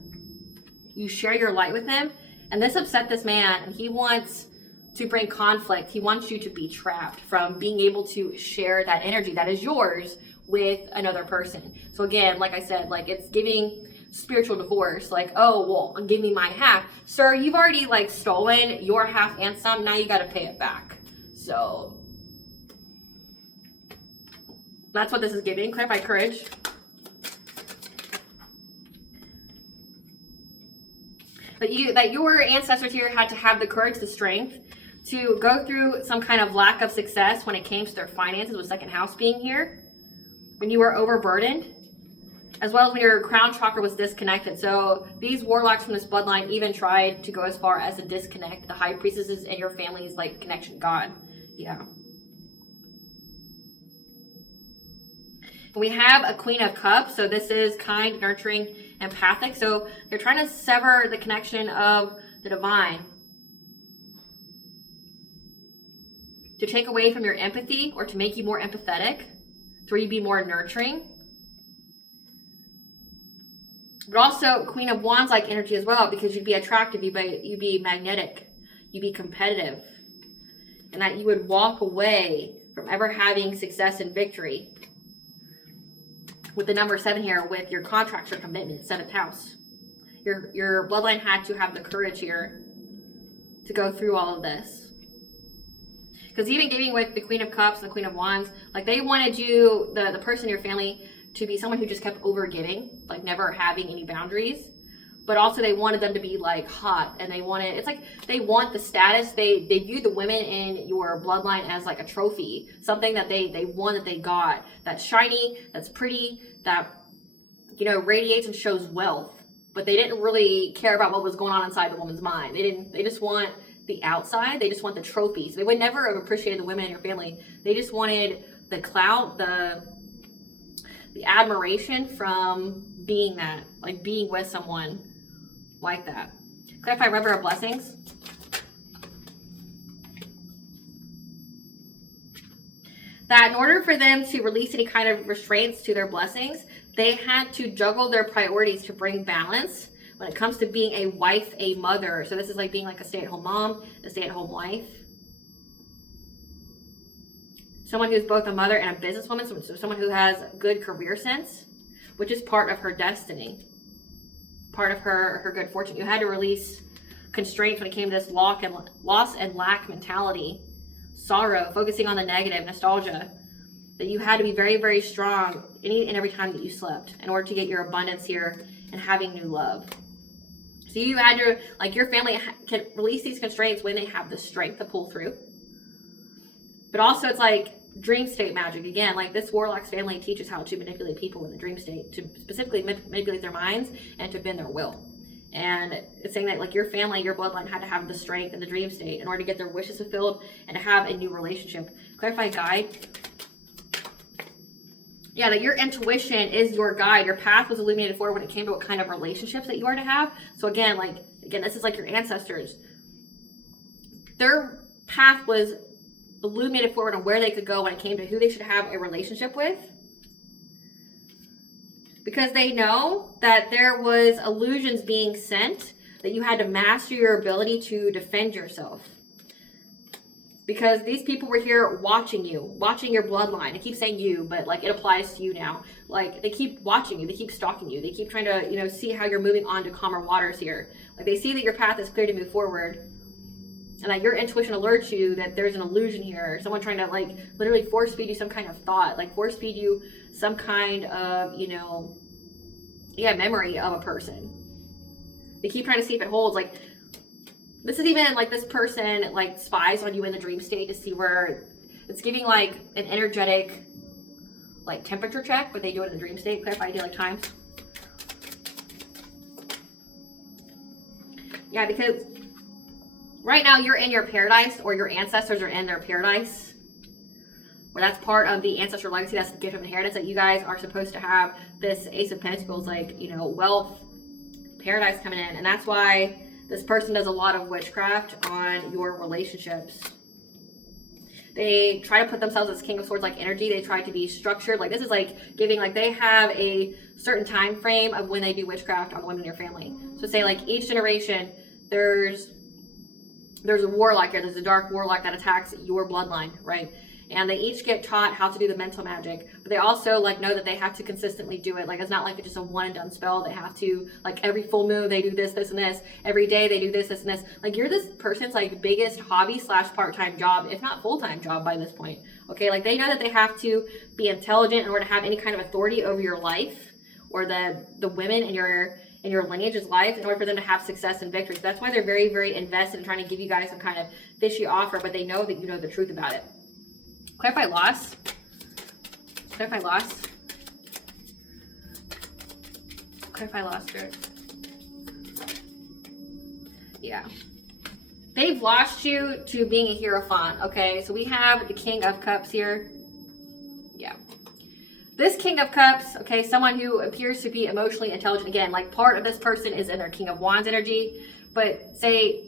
you share your light with them, and this upset this man, and he wants to bring conflict. He wants you to be trapped from being able to share that energy that is yours with another person. So again, like I said, like it's giving spiritual divorce. Like, oh, well, give me my half. Sir, you've already like stolen your half and some. Now you got to pay it back. So that's what this is giving. Clarify courage. That your ancestors here had to have the courage, the strength to go through some kind of lack of success when it came to their finances, with second house being here, when you were overburdened, as well as when your crown chakra was disconnected. So these warlocks from this bloodline even tried to go as far as to disconnect the high priestesses and your family's like connection to God. Yeah. We have a Queen of Cups. So this is kind, nurturing, empathic. So they're trying to sever the connection of the divine, to take away from your empathy, or to make you more empathetic, to where you be more nurturing. But also Queen of Wands like energy as well, because you'd be attractive, you'd be magnetic, you'd be competitive, and that you would walk away from ever having success and victory. With the number 7 here, with your contracts or commitment, 7th house. Your bloodline had to have the courage here to go through all of this. Because even giving with the Queen of Cups and the Queen of Wands, like they wanted you, the person in your family, to be someone who just kept over giving, like never having any boundaries. But also they wanted them to be like hot, and it's like they want the status. They view the women in your bloodline as like a trophy, something that they won, that they got, that's shiny, that's pretty, that, you know, radiates and shows wealth. But they didn't really care about what was going on inside the woman's mind. They just want the outside. They just want the trophies. They would never have appreciated the women in your family. They just wanted the clout, the admiration from being that, like being with someone like that. Clarify river of blessings. That in order for them to release any kind of restraints to their blessings, they had to juggle their priorities to bring balance when it comes to being a wife, a mother. So this is like being like a stay-at-home mom, a stay-at-home wife. Someone who's both a mother and a businesswoman, so someone who has good career sense, which is part of her destiny, part of her good fortune. You had to release constraints when it came to this loss and lack mentality, sorrow, focusing on the negative, nostalgia, that you had to be very, very strong any and every time that you slept in order to get your abundance here and having new love. So you had to, like your family can release these constraints when they have the strength to pull through. But also it's like dream state magic. Again, like this warlock's family teaches how to manipulate people in the dream state, to specifically manipulate their minds and to bend their will. And it's saying that like your family, your bloodline had to have the strength in the dream state in order to get their wishes fulfilled and to have a new relationship. Clarify guide. Yeah, that your intuition is your guide. Your path was illuminated for when it came to what kind of relationships that you are to have. So again, this is like your ancestors. Their path was illuminated forward on where they could go when it came to who they should have a relationship with. because they know that there was illusions being sent, that you had to master your ability to defend yourself. Because these people were here watching you, watching your bloodline. I keep saying you, but like it applies to you now. Like they keep watching you, they keep stalking you, they keep trying to, you know, see how you're moving on to calmer waters here. Like they see that your path is clear to move forward, and that your intuition alerts you that there's an illusion here. Someone trying to like literally force feed you some kind of thought, like force feed you some kind of, you know, memory of a person. They keep trying to see if it holds. Like this is even like this person like spies on you in the dream state to see where it's giving like an energetic like temperature check, but they do it in the dream state. Clarify idyllic times. Yeah, because right now you're in your paradise, or your ancestors are in their paradise, where that's part of the ancestral legacy. That's the gift of inheritance, that you guys are supposed to have this Ace of Pentacles, like, you know, wealth, paradise coming in. And that's why this person does a lot of witchcraft on your relationships. They try to put themselves as King of Swords like energy. They try to be structured. Like this is like giving, like they have a certain time frame of when they do witchcraft on the women in your family. So say like each generation, there's a warlock here. There's a dark warlock that attacks your bloodline, right? And they each get taught how to do the mental magic, but they also like know that they have to consistently do it. Like it's not like it's just a one and done spell. They have to, like every full moon they do this, this, and this. Every day they do this, this, and this. Like you're this person's like biggest hobby / part-time job, if not full-time job by this point. Okay, like they know that they have to be intelligent in order to have any kind of authority over your life, or the women in your lineage's life, in order for them to have success and victory. So that's why they're very, very invested in trying to give you guys some kind of fishy offer, but they know that you know the truth about it. Clarify loss. Clarify loss. Clarify loss, Spirit. Yeah. They've lost you to being a Hierophant, okay? So we have the King of Cups here. Yeah. This King of Cups, okay, someone who appears to be emotionally intelligent. Again, like part of this person is in their King of Wands energy, but say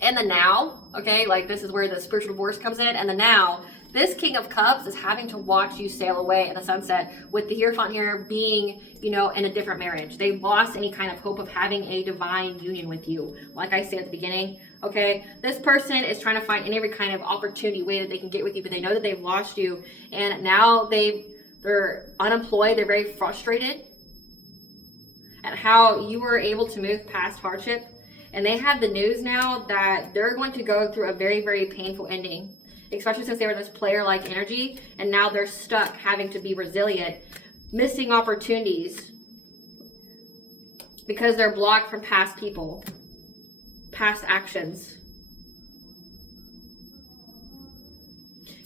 in the now, okay, like this is where the spiritual divorce comes in, and the now, this King of Cups is having to watch you sail away in the sunset, with the Hierophant here being, you know, in a different marriage. They've lost any kind of hope of having a divine union with you. Like I said at the beginning, okay, this person is trying to find any kind of opportunity, way that they can get with you, but they know that they've lost you, and now they're unemployed. They're very frustrated at how you were able to move past hardship, and they have the news now that they're going to go through a very, very painful ending. Especially since they were this player-like energy, and now they're stuck having to be resilient, missing opportunities because they're blocked from past people, past actions.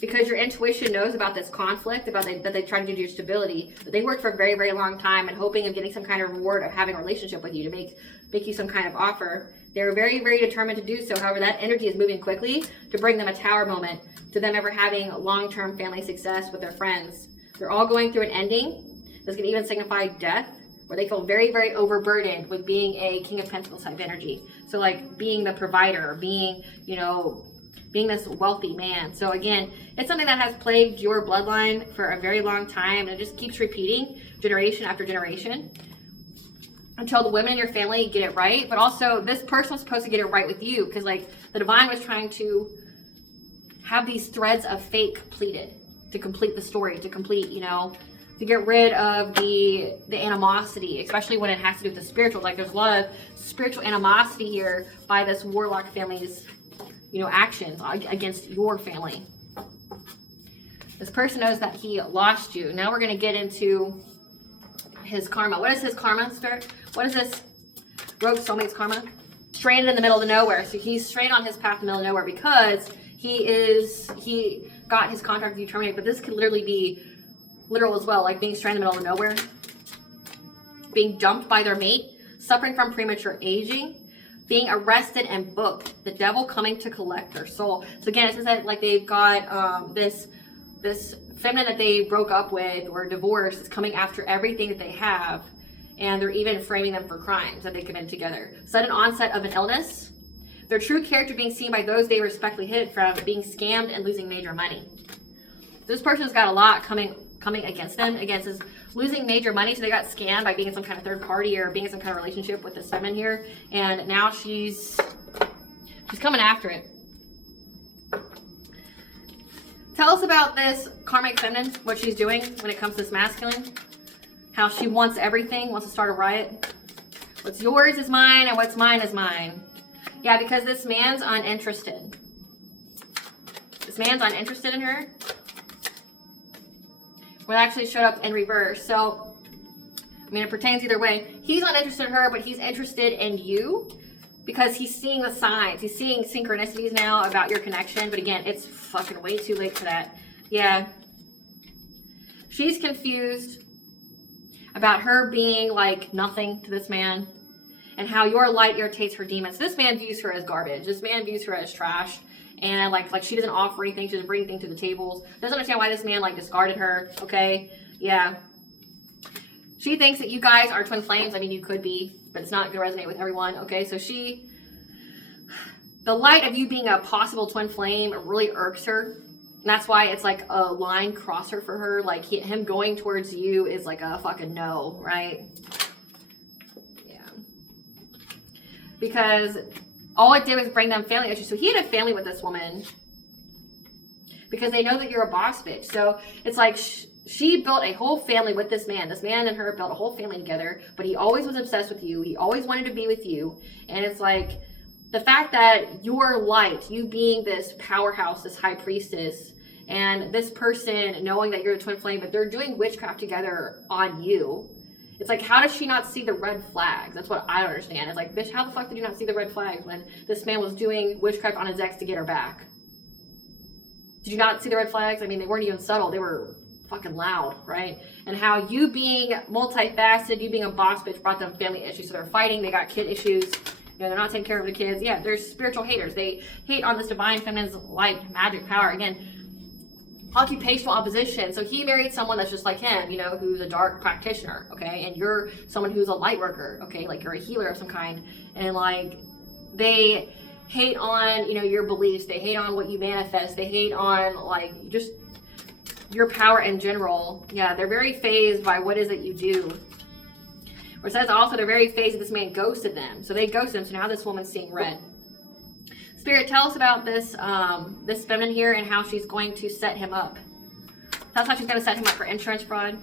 Because your intuition knows about this conflict, about that they tried to do your stability, but they worked for a very, very long time and hoping of getting some kind of reward of having a relationship with you to make you some kind of offer. They're very, very determined to do so. However, that energy is moving quickly to bring them a tower moment, to them ever having long-term family success with their friends. They're all going through an ending that's going to even signify death, where they feel very, very overburdened with being a King of Pentacles type energy. So like being the provider, being, you know, being this wealthy man. So again, it's something that has plagued your bloodline for a very long time, and it just keeps repeating generation after generation, until the women in your family get it right. But also this person was supposed to get it right with you, because like the divine was trying to have these threads of fate completed to complete the story, to complete, you know, to get rid of the animosity, especially when it has to do with the spiritual. Like there's a lot of spiritual animosity here by this warlock family's, you know, actions against your family. This person knows that he lost you. Now we're going to get into his karma. What is his karma, Spirit? What is this rogue soulmate's karma? Stranded in the middle of nowhere. So he's stranded on his path in the middle of nowhere because he got his contract with you terminated. But this could literally be literal as well, like being stranded in the middle of nowhere, being dumped by their mate, suffering from premature aging, being arrested and booked, the devil coming to collect their soul. So again, it says that like they've got this feminine that they broke up with or divorced is coming after everything that they have, and they're even framing them for crimes that they committed together. Sudden onset of an illness, their true character being seen by those they respectfully hid from, being scammed and losing major money. This person's got a lot coming against them, against this losing major money. So they got scammed by being in some kind of third party or being in some kind of relationship with this feminine here. And now she's coming after it. Tell us about this karmic feminine, what she's doing when it comes to this masculine. How she wants everything, wants to start a riot. What's yours is mine and what's mine is mine. Yeah, because this man's uninterested. This man's uninterested in her. Well, it actually showed up in reverse. So, I mean, it pertains either way. He's not interested in her, but he's interested in you because he's seeing the signs. He's seeing synchronicities now about your connection. But again, it's fucking way too late for that. Yeah. She's confused about her being like nothing to this man and how your light irritates her demons. This man views her as garbage. This man views her as trash. And like she doesn't offer anything. She doesn't bring anything to the tables. Doesn't understand why this man like discarded her. Okay. Yeah. She thinks that you guys are twin flames. I mean, you could be, but it's not going to resonate with everyone. Okay. So the light of you being a possible twin flame really irks her. And that's why it's like a line crosser for her. Like him going towards you is like a fucking no, right? Yeah. Because all it did was bring them family issues. So he had a family with this woman because they know that you're a boss bitch. So it's like she built a whole family with this man. This man and her built a whole family together, but he always was obsessed with you. He always wanted to be with you. And it's like the fact that your light, you being this powerhouse, this high priestess, and this person knowing that you're a twin flame, but they're doing witchcraft together on you. It's like, how does she not see the red flags? That's what I don't understand. It's like, bitch, how the fuck did you not see the red flags when this man was doing witchcraft on his ex to get her back? Did you not see the red flags? I mean, they weren't even subtle. They were fucking loud, right? And how you being multifaceted, you being a boss bitch brought them family issues. So they're fighting, they got kid issues. You know, they're not taking care of the kids. Yeah, they're spiritual haters. They hate on this divine feminine's light, magic power. Again, occupational opposition. So he married someone that's just like him, you know, who's a dark practitioner, okay? And you're someone who's a light worker, okay? Like you're a healer of some kind. And like they hate on, you know, your beliefs. They hate on what you manifest. They hate on like just your power in general. Yeah, they're very fazed by what is it you do. Or it says also they're very fazed that this man ghosted them. So they ghosted him. So now this woman's seeing red. Spirit, tell us about this this feminine here and how she's going to set him up. Tell us how she's going to set him up for insurance fraud.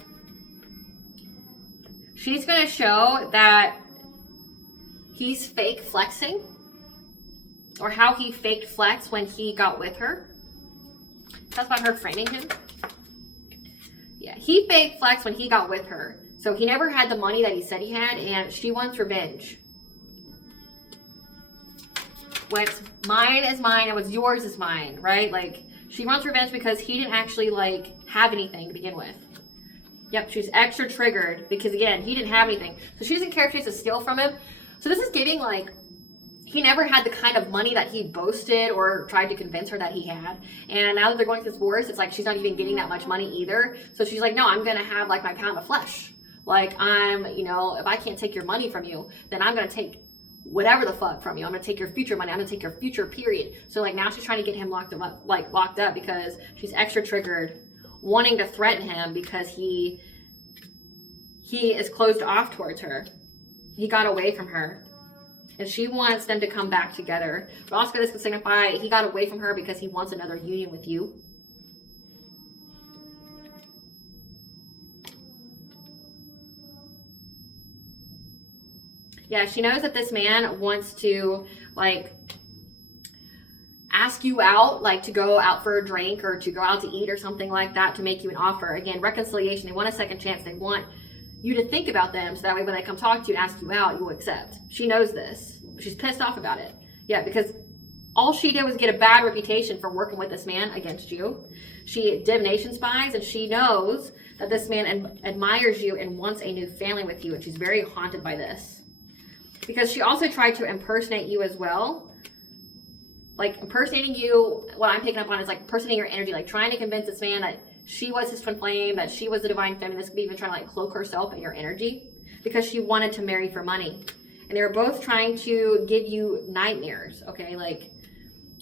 She's going to show that he's fake flexing, or how he faked flex when he got with her. That's about her framing him. Yeah, he faked flex when he got with her. So he never had the money that he said he had, and she wants revenge. What's mine is mine and what's yours is mine, right? Like, she wants revenge because he didn't actually, like, have anything to begin with. Yep, she's extra triggered because, again, he didn't have anything. So she doesn't care if she has to steal from him. So this is giving, like, he never had the kind of money that he boasted or tried to convince her that he had. And now that they're going through this divorce, it's like she's not even getting that much money either. So she's like, no, I'm going to have, like, my pound of flesh. Like, you know, if I can't take your money from you, then I'm going to take whatever the fuck from you. I'm gonna take your future money. I'm gonna take your future period. So like now she's trying to get him locked up because she's extra triggered, wanting to threaten him because he is closed off towards her. He got away from her. And she wants them to come back together. But also this could signify he got away from her because he wants another union with you. Yeah, she knows that this man wants to, like, ask you out, like, to go out for a drink or to go out to eat or something like that to make you an offer. Again, reconciliation. They want a second chance. They want you to think about them so that way when they come talk to you and ask you out, you will accept. She knows this. She's pissed off about it. Yeah, because all she did was get a bad reputation for working with this man against you. She divination spies, and she knows that this man admires you and wants a new family with you, and she's very haunted by this. Because she also tried to impersonate you as well. Like, impersonating you, what I'm picking up on is, like, impersonating your energy. Like, trying to convince this man that she was his twin flame, that she was the divine feminine. Could be even trying to, like, cloak herself in your energy. Because she wanted to marry for money. And they were both trying to give you nightmares, okay? Like,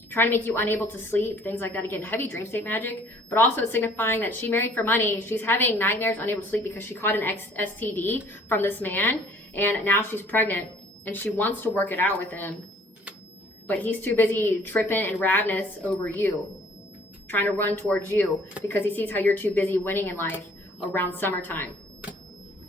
trying to make you unable to sleep, things like that. Again, heavy dream state magic, but also signifying that she married for money. She's having nightmares, unable to sleep because she caught an STD from this man, and now she's pregnant, and she wants to work it out with him, but he's too busy tripping and ravenous over you, trying to run towards you because he sees how you're too busy winning in life around summertime.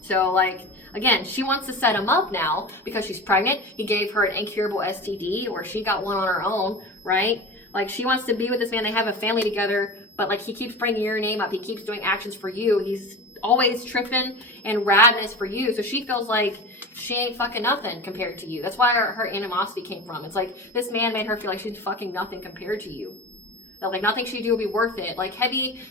So like, again, she wants to set him up now because she's pregnant. He gave her an incurable STD, or she got one on her own, right? Like, she wants to be with this man. They have a family together, but like, he keeps bringing your name up. He keeps doing actions for you. He's always tripping and radness for you. So she feels like she ain't fucking nothing compared to you. That's why her animosity came from. It's like, this man made her feel like she's fucking nothing compared to you. That like nothing she do will be worth it. Like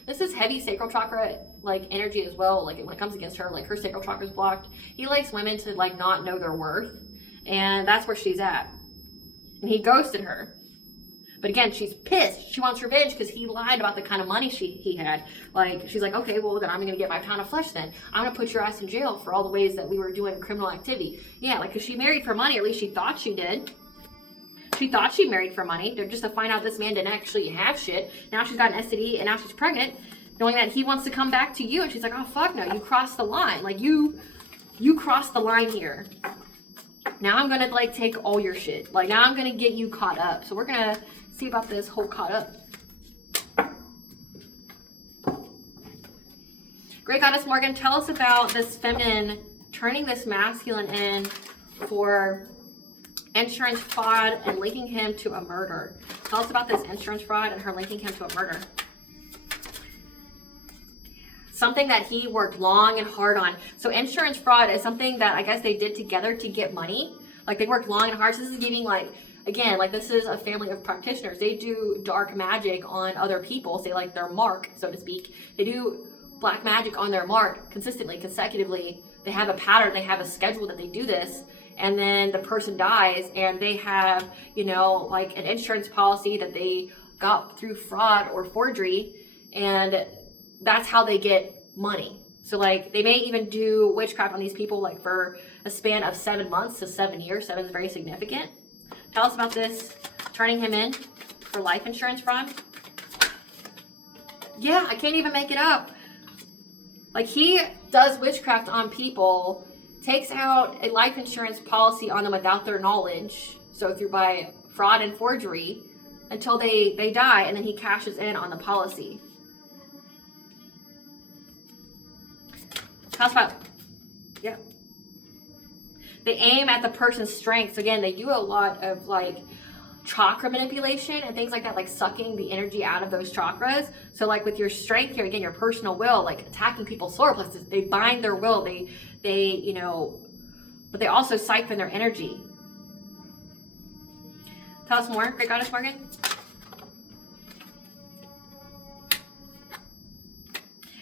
this is heavy sacral chakra like energy as well. Like when it comes against her, like her sacral chakra is blocked. He likes women to like not know their worth, and that's where she's at. And he ghosted her. But again, she's pissed. She wants revenge because he lied about the kind of money he had. Like, she's like, okay, well then I'm gonna get my pound of flesh then. I'm gonna put your ass in jail for all the ways that we were doing criminal activity. Yeah, like, because she married for money, or at least she thought she did. She thought she married for money, just to find out this man didn't actually have shit. Now she's got an STD, and now she's pregnant, knowing that he wants to come back to you. And she's like, oh, fuck no, you crossed the line. Like, you crossed the line here. Now I'm going to, like, take all your shit. Like, now I'm going to get you caught up. So we're going to see about this whole caught up. Great Goddess Morgan, tell us about this feminine turning this masculine in for insurance fraud and linking him to a murder. Tell us about this insurance fraud and her linking him to a murder. Something that he worked long and hard on. So insurance fraud is something that I guess they did together to get money. Like, they worked long and hard. So this is giving, like, again, like, this is a family of practitioners. They do dark magic on other people, say like their mark, so to speak. They do black magic on their mark consistently, consecutively. They have a pattern, they have a schedule that they do this. And then the person dies, and they have, you know, like an insurance policy that they got through fraud or forgery, and that's how they get money. So like, they may even do witchcraft on these people like for a span of 7 months to 7 years. 7 is very significant. Tell us about this turning him in for life insurance fraud. Yeah, I can't even make it up. Like, he does witchcraft on people, takes out a life insurance policy on them without their knowledge, so through by fraud and forgery, until they die, and then he cashes in on the policy. Tell us about, yeah. They aim at the person's strengths. Again, they do a lot of like chakra manipulation and things like that, like sucking the energy out of those chakras. So like with your strength here, again, your personal will, like attacking people's solar plexus, they bind their will, they you know, but they also siphon their energy. Tell us more, Great Goddess Morgan.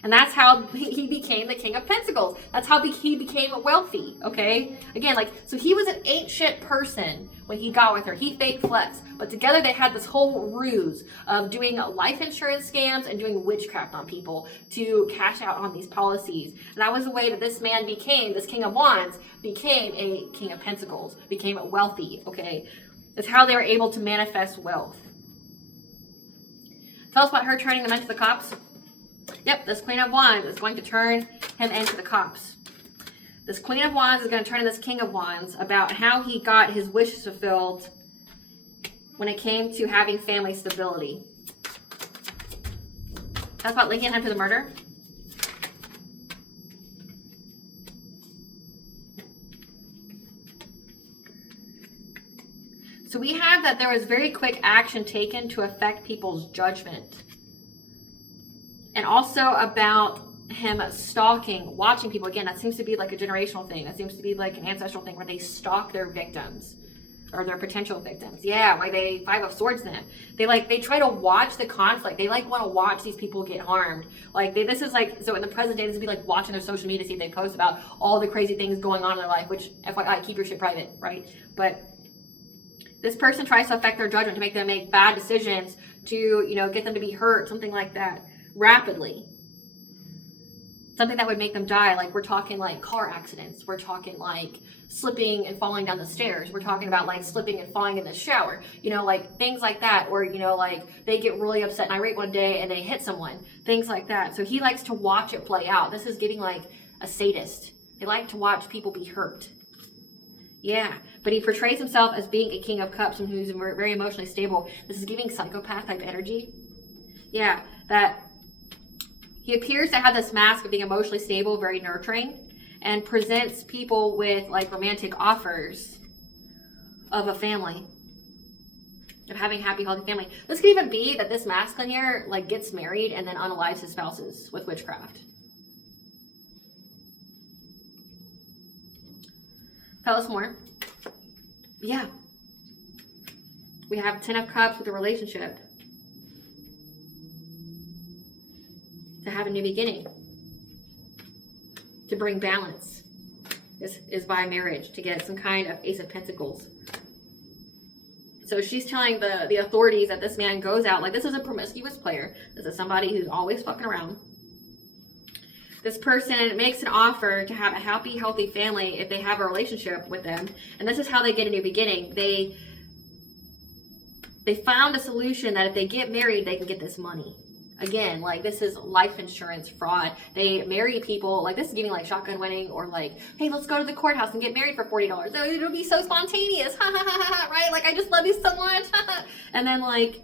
And that's how he became the King of Pentacles. That's how he became wealthy, okay? Again, like, so he was an ancient person when he got with her. He fake flexed. But together they had this whole ruse of doing life insurance scams and doing witchcraft on people to cash out on these policies. And that was the way that this man became, this King of Wands, became a King of Pentacles, became wealthy, okay? That's how they were able to manifest wealth. Tell us about her turning them into the cops. Yep, this Queen of Wands is going to turn him into the cops. This Queen of Wands is going to turn into this King of Wands about how he got his wishes fulfilled when it came to having family stability. That's about linking him to the murder. So we have that there was very quick action taken to affect people's judgment. And also about him stalking, watching people. Again, that seems to be like a generational thing. That seems to be like an ancestral thing where they stalk their victims or their potential victims. Yeah, like they 5 of Swords them. They try to watch the conflict. They like want to watch these people get harmed. Like this is like, so in the present day, this would be like watching their social media to see if they post about all the crazy things going on in their life, which FYI, keep your shit private, right? But this person tries to affect their judgment to make them make bad decisions, to, you know, get them to be hurt, something like that. Rapidly. something that would make them die. Like we're talking like car accidents. We're talking like slipping and falling down the stairs. We're talking about like slipping and falling in the shower, you know, like things like that. Or, you know, like they get really upset and irate one day and they hit someone, things like that. So he likes to watch it play out. This is giving like a sadist. They like to watch people be hurt. Yeah, but he portrays himself as being a king of cups and who's very emotionally stable. This is giving psychopath type energy. Yeah, that he appears to have this mask of being emotionally stable, very nurturing, and presents people with like romantic offers of a family, of having happy, healthy family. This could even be that this masculine here like gets married and then unalives his spouses with witchcraft. Tell us more. Yeah. We have 10 of Cups with a relationship. To have a new beginning. To bring balance. This is by marriage. To get some kind of Ace of Pentacles. So she's telling the authorities that this man goes out. Like this is a promiscuous player. This is somebody who's always fucking around. This person makes an offer to have a happy, healthy family if they have a relationship with them. And this is how they get a new beginning. They found a solution that if they get married, they can get this money. Again, like this is life insurance fraud. They marry people, like this is giving like shotgun wedding or like, hey, let's go to the courthouse and get married for $40. Oh, it'll be so spontaneous, right? Like I just love you so much. And then like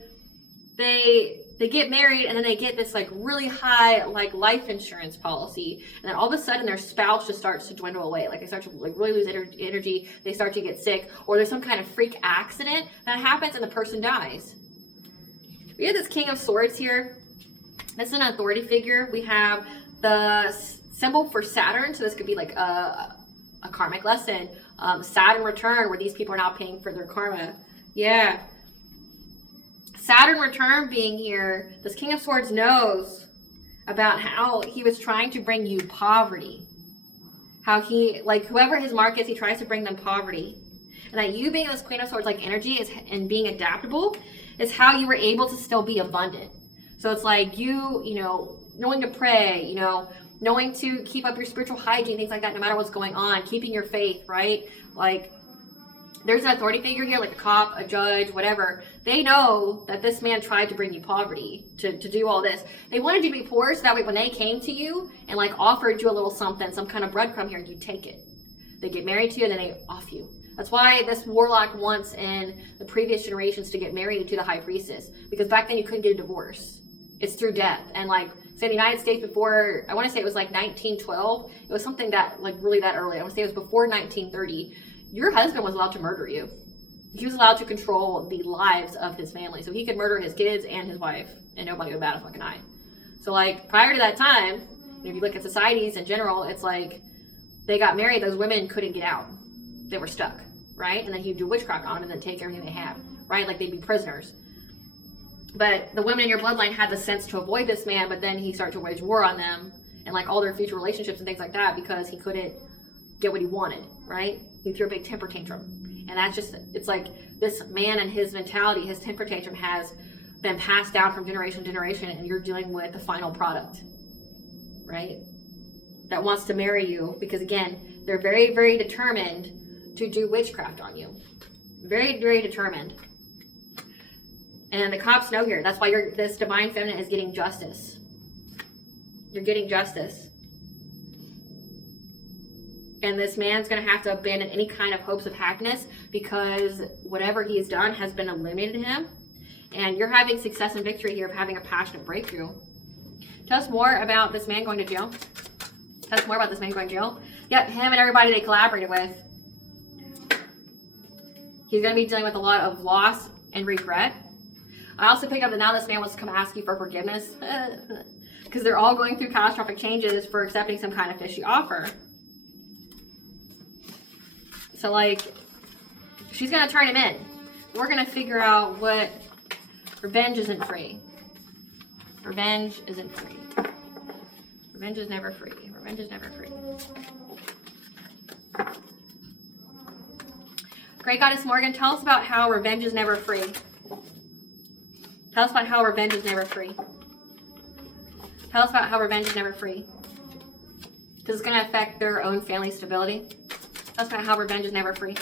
they get married and then they get this like really high like life insurance policy, and then all of a sudden their spouse just starts to dwindle away. Like they start to like really lose energy. They start to get sick, or there's some kind of freak accident that happens and the person dies. We have this King of Swords here. This is an authority figure. We have the symbol for Saturn, so this could be like a karmic lesson. Saturn return, where these people are now paying for their karma. Yeah. Saturn return being here, this King of Swords knows about how he was trying to bring you poverty. How he, like whoever his mark is, he tries to bring them poverty. And that you being this Queen of Swords like energy is, and being adaptable is how you were able to still be abundant. So it's like you know, knowing to pray, you know, knowing to keep up your spiritual hygiene, things like that, no matter what's going on, keeping your faith, right? Like there's an authority figure here, like a cop, a judge, whatever. They know that this man tried to bring you poverty, to do all this. They wanted you to be poor so that way when they came to you and like offered you a little something, some kind of breadcrumb here, you take it. They get married to you and then they off you. That's why this warlock wants in the previous generations to get married to the high priestess, because back then you couldn't get a divorce. It's through death. And like, say the United States before, I want to say it was like 1912. It was something that like really that early. I want to say it was before 1930. Your husband was allowed to murder you. He was allowed to control the lives of his family. So he could murder his kids and his wife and nobody would bat a fucking eye. So like prior to that time, if you look at societies in general, it's like they got married, those women couldn't get out. They were stuck, right? And then he'd do witchcraft on them and then take everything they have, right? Like they'd be prisoners. But the women in your bloodline had the sense to avoid this man, but then he started to wage war on them and like all their future relationships and things like that because he couldn't get what he wanted, right? He threw a big temper tantrum. And that's just, it's like this man and his mentality, his temper tantrum has been passed down from generation to generation, and you're dealing with the final product, right? That wants to marry you because again, they're very, very determined to do witchcraft on you. Very, very determined. And the cops know here. That's why this divine feminine is getting justice. You're getting justice. And this man's going to have to abandon any kind of hopes of happiness because whatever he's done has been eliminated to him. And you're having success and victory here of having a passionate breakthrough. Tell us more about this man going to jail. Tell us more about this man going to jail. Yep, him and everybody they collaborated with. He's going to be dealing with a lot of loss and regret. I also picked up that now this man wants to come ask you for forgiveness because they're all going through catastrophic changes for accepting some kind of fishy offer. So like, she's going to turn him in. We're going to figure out what revenge isn't free. Revenge isn't free. Revenge is never free. Revenge is never free. Great Goddess Morgan, tell us about how revenge is never free. Tell us about how revenge is never free. Tell us about how revenge is never free. Because it's going to affect their own family stability. That's kind of how revenge is never free.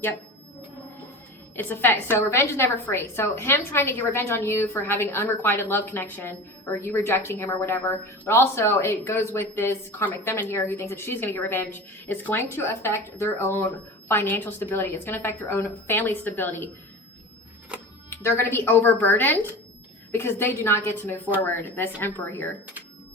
Yep. It's effect. So revenge is never free. So him trying to get revenge on you for having unrequited love connection, or you rejecting him or whatever, but also it goes with this karmic feminine here who thinks that she's going to get revenge. It's going to affect their own financial stability. It's going to affect their own family stability. They're going to be overburdened because they do not get to move forward. This emperor here.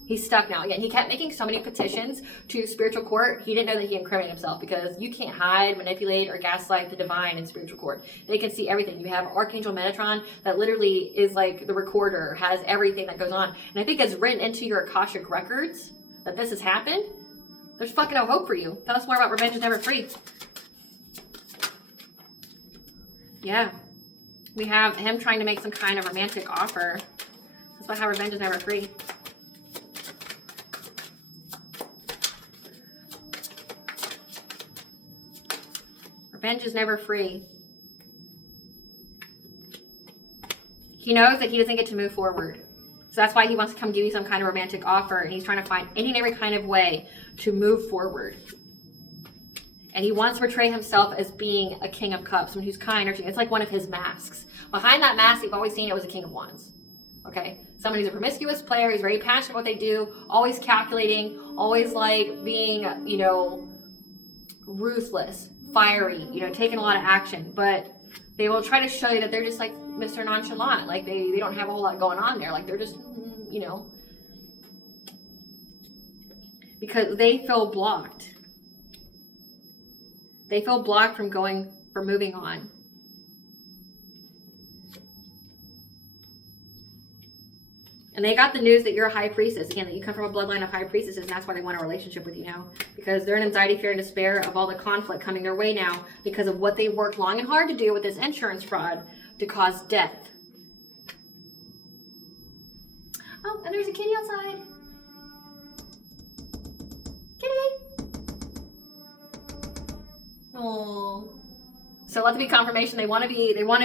He's stuck now. Again, he kept making so many petitions to spiritual court. He didn't know that he incriminated himself, because you can't hide, manipulate, or gaslight the divine in spiritual court. They can see everything. You have Archangel Metatron that literally is like the recorder, has everything that goes on. And I think it's written into your Akashic records that this has happened. There's fucking no hope for you. Tell us more about Revenge is Never Free. Yeah. We have him trying to make some kind of romantic offer. That's about how revenge is never free. Revenge is never free. He knows that he doesn't get to move forward. So that's why he wants to come give you some kind of romantic offer, and he's trying to find any and every kind of way to move forward. And he wants to portray himself as being a king of cups, someone who's kind. It's like one of his masks. Behind that mask, you've always seen it was a king of wands. Okay? Someone who's a promiscuous player, who's very passionate about what they do, always calculating, always like being, you know, ruthless, fiery, you know, taking a lot of action. But they will try to show you that they're just like Mr. Nonchalant. Like they don't have a whole lot going on there. Like they're just, you know, because they feel blocked. They feel blocked from moving on. And they got the news that you're a high priestess. Again, that you come from a bloodline of high priestesses, and that's why they want a relationship with you now. Because they're in anxiety, fear, and despair of all the conflict coming their way now because of what they worked long and hard to do with this insurance fraud to cause death. Oh, and there's a kitty outside. Kitty! Oh. So let there be confirmation. They want to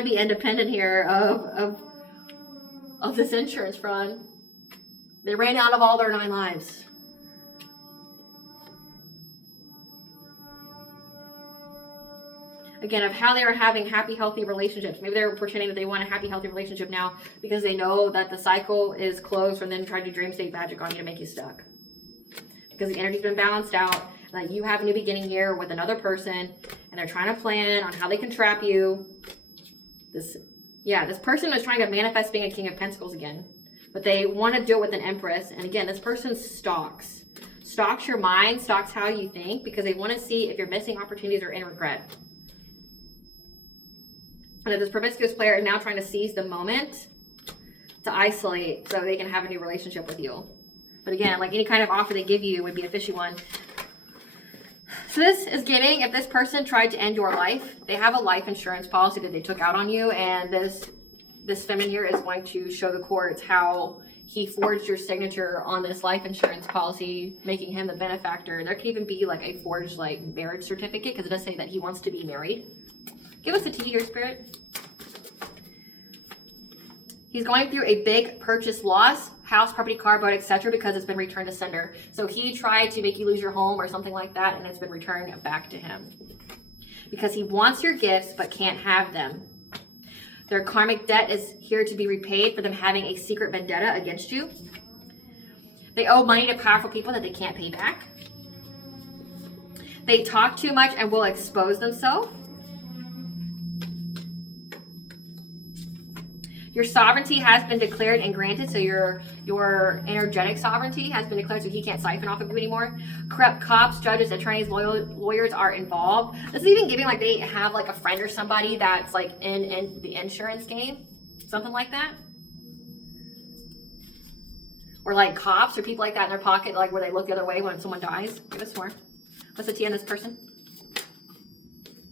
be independent here of this insurance fraud. They ran out of all their 9 lives. Again, of how they were having happy, healthy relationships. Maybe they're pretending that they want a happy, healthy relationship now because they know that the cycle is closed, and then trying to dream state magic on you to make you stuck. Because the energy's been balanced out, that you have a new beginning here with another person, and they're trying to plan on how they can trap you. This person is trying to manifest being a King of Pentacles again. But they want to do it with an Empress. And again, this person stalks your mind, stalks how you think, because they want to see if you're missing opportunities or in regret. And that this promiscuous player is now trying to seize the moment to isolate so they can have a new relationship with you. But again, like any kind of offer they give you would be a fishy one. So this is giving, if this person tried to end your life, they have a life insurance policy that they took out on you, and this feminine here is going to show the courts how he forged your signature on this life insurance policy, making him the benefactor. There could even be like a forged like marriage certificate, because it does say that he wants to be married. Give us the tea here, Spirit. He's going through a big purchase loss, house, property, car, boat, etc., because it's been returned to sender. So he tried to make you lose your home or something like that, and it's been returned back to him. Because he wants your gifts but can't have them. Their karmic debt is here to be repaid for them having a secret vendetta against you. They owe money to powerful people that they can't pay back. They talk too much and will expose themselves. Your sovereignty has been declared and granted, so your energetic sovereignty has been declared, so he can't siphon off of you anymore. Corrupt cops, judges, attorneys, lawyers are involved. This is even giving like they have like a friend or somebody that's like in the insurance game, something like that. Or like cops or people like that in their pocket, like where they look the other way when someone dies. Give us more. What's the T on this person?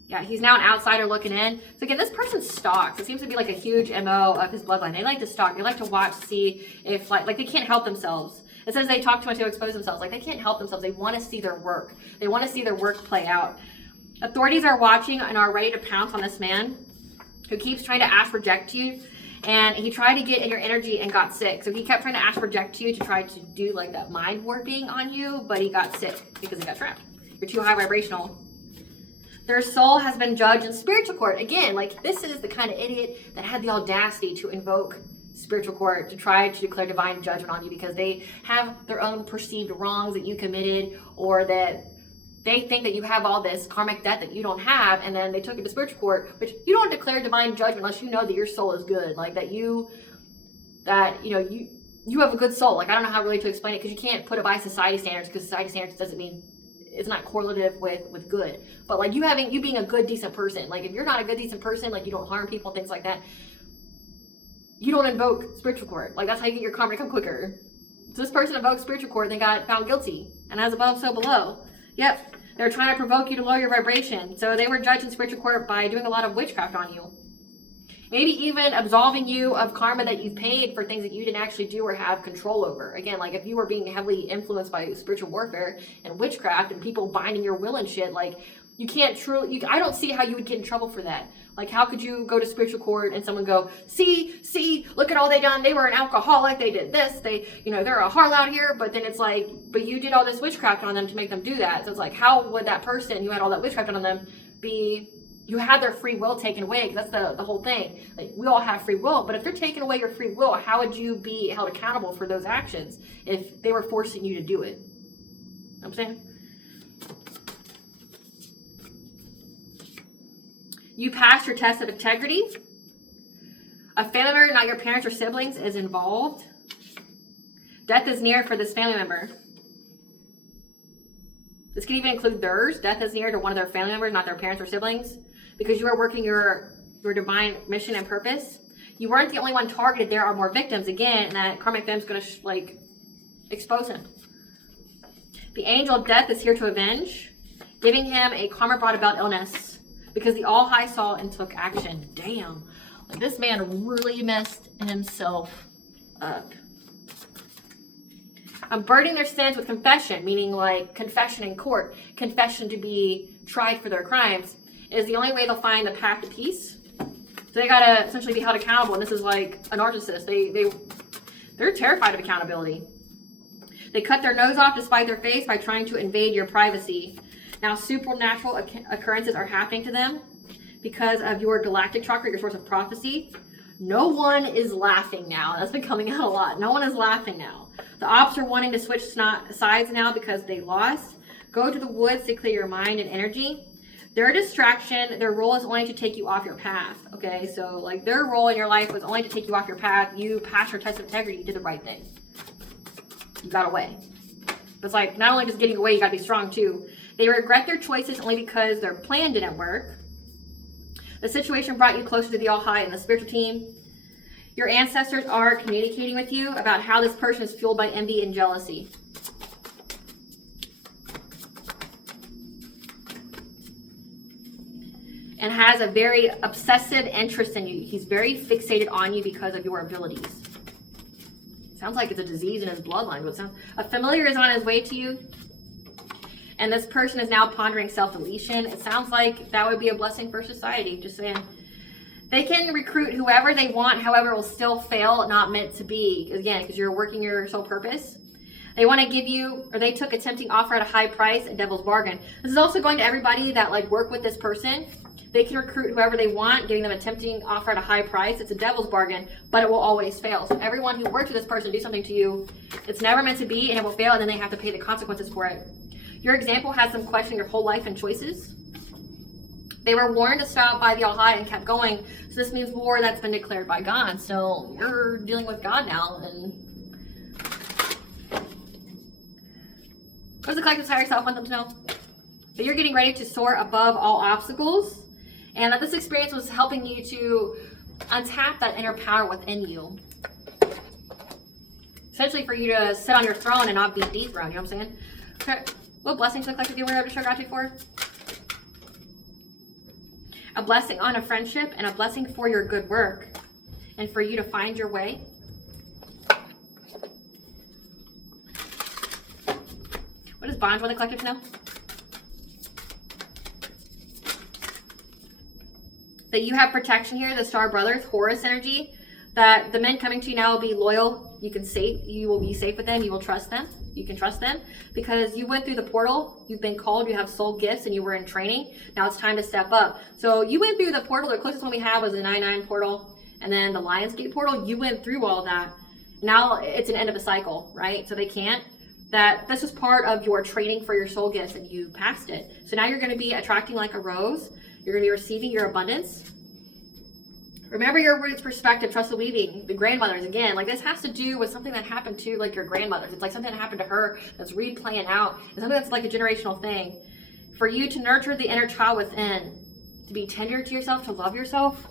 Yeah, he's now an outsider looking in. So again, this person stalks. It seems to be like a huge MO of his bloodline. They like to stalk. They like to watch, see if like they can't help themselves. It says they talk too much to expose themselves. Like they can't help themselves. They want to see their work. They want to see their work play out. Authorities are watching and are ready to pounce on this man who keeps trying to reject you. And he tried to get in your energy and got sick. So he kept trying to astral project you to try to do like that mind warping on you, but he got sick because he got trapped. You're too high vibrational. Their soul has been judged in spiritual court. Again, like this is the kind of idiot that had the audacity to invoke spiritual court to try to declare divine judgment on you because they have their own perceived wrongs that you committed, or that they think that you have all this karmic debt that you don't have, and then they took it to spiritual court, which you don't declare divine judgment unless you know that your soul is good, like that you have a good soul. Like I don't know how really to explain it, because you can't put it by society standards, because society standards doesn't mean it's not correlative with good. But like you being a good, decent person, like if you're not a good, decent person, like you don't harm people and things like that, you don't invoke spiritual court. Like that's how you get your karma to come quicker. So this person invoked spiritual court and they got found guilty. And as above, so below. Yep. They're trying to provoke you to lower your vibration. So they were judged in spiritual court by doing a lot of witchcraft on you. Maybe even absolving you of karma that you've paid for things that you didn't actually do or have control over. Again, like if you were being heavily influenced by spiritual warfare and witchcraft and people binding your will and shit, like you can't truly, I don't see how you would get in trouble for that. Like how could you go to spiritual court and someone go, see, look at all they done. They were an alcoholic. They did this. They're a harlot out here. But then it's like, but you did all this witchcraft on them to make them do that. So it's like, how would that person who had all that witchcraft on them you had their free will taken away? Because that's the whole thing. Like we all have free will, but if they're taking away your free will, how would you be held accountable for those actions if they were forcing you to do it? You know what I'm saying? You passed your test of integrity. A family member, not your parents or siblings, is involved. Death is near for this family member. This can even include theirs. Death is near to one of their family members, not their parents or siblings, because you are working your divine mission and purpose. You weren't the only one targeted. There are more victims. Again, and that karmic fem's going to expose him. The angel of death is here to avenge, giving him a karma brought about illness, because the All High saw and took action. Damn. Like, this man really messed himself up. I'm burdening their sins with confession, meaning like confession in court. Confession to be tried for their crimes is the only way they'll find the path to peace. So they gotta essentially be held accountable. And this is like a narcissist. They're terrified of accountability. They cut their nose off to spite their face by trying to invade your privacy. Now, supernatural occurrences are happening to them because of your galactic chakra, your source of prophecy. No one is laughing now. That's been coming out a lot. No one is laughing now. The ops are wanting to switch sides now because they lost. Go to the woods to clear your mind and energy. Their distraction, their role is only to take you off your path. Okay, so like their role in your life was only to take you off your path. You passed your test of integrity. You did the right thing. You got away. But it's like not only just getting away, you got to be strong too. They regret their choices only because their plan didn't work. The situation brought you closer to the All High and the spiritual team. Your ancestors are communicating with you about how this person is fueled by envy and jealousy. And has a very obsessive interest in you. He's very fixated on you because of your abilities. Sounds like it's a disease in his bloodline, but it sounds, a familiar is on his way to you. And this person is now pondering self-deletion. It sounds like that would be a blessing for society. Just saying. They can recruit whoever they want, however, it will still fail, not meant to be. Again, because you're working your soul purpose. They want to give you, or they took a tempting offer at a high price, a devil's bargain. This is also going to everybody that like work with this person. They can recruit whoever they want, giving them a tempting offer at a high price. It's a devil's bargain, but it will always fail. So everyone who works with this person do something to you, it's never meant to be, and it will fail, and then they have to pay the consequences for it. Your example has them questioning your whole life and choices. They were warned to stop by the All High and kept going. So this means war that's been declared by God. So you're dealing with God now. And what does the collective's higher self want them to know? That you're getting ready to soar above all obstacles. And that this experience was helping you to untap that inner power within you. Essentially for you to sit on your throne and not be dethroned. You know what I'm saying? Okay. What blessings to the collective you were able to show gratitude for? A blessing on a friendship and a blessing for your good work and for you to find your way. What does bond want the collective to know? That you have protection here, the Star Brothers, Horus energy. that the men coming to you now will be loyal. You will be safe with them. You will trust them. You can trust them because you went through the portal. You've been called. You have soul gifts and you were in training. Now it's time to step up. So you went through the portal. The closest one we have was the 9-9 portal and then the Lionsgate portal. You went through all of that. Now it's an end of a cycle, right? So they can't. That this is part of your training for your soul gifts and you passed it. So now you're going to be attracting like a rose. You're going to be receiving your abundance. Remember your roots, perspective, trust the weaving, the grandmothers. Again, like this has to do with something that happened to like your grandmothers. It's like something that happened to her that's replaying out. It's something that's like a generational thing. For you to nurture the inner child within, to be tender to yourself, to love yourself.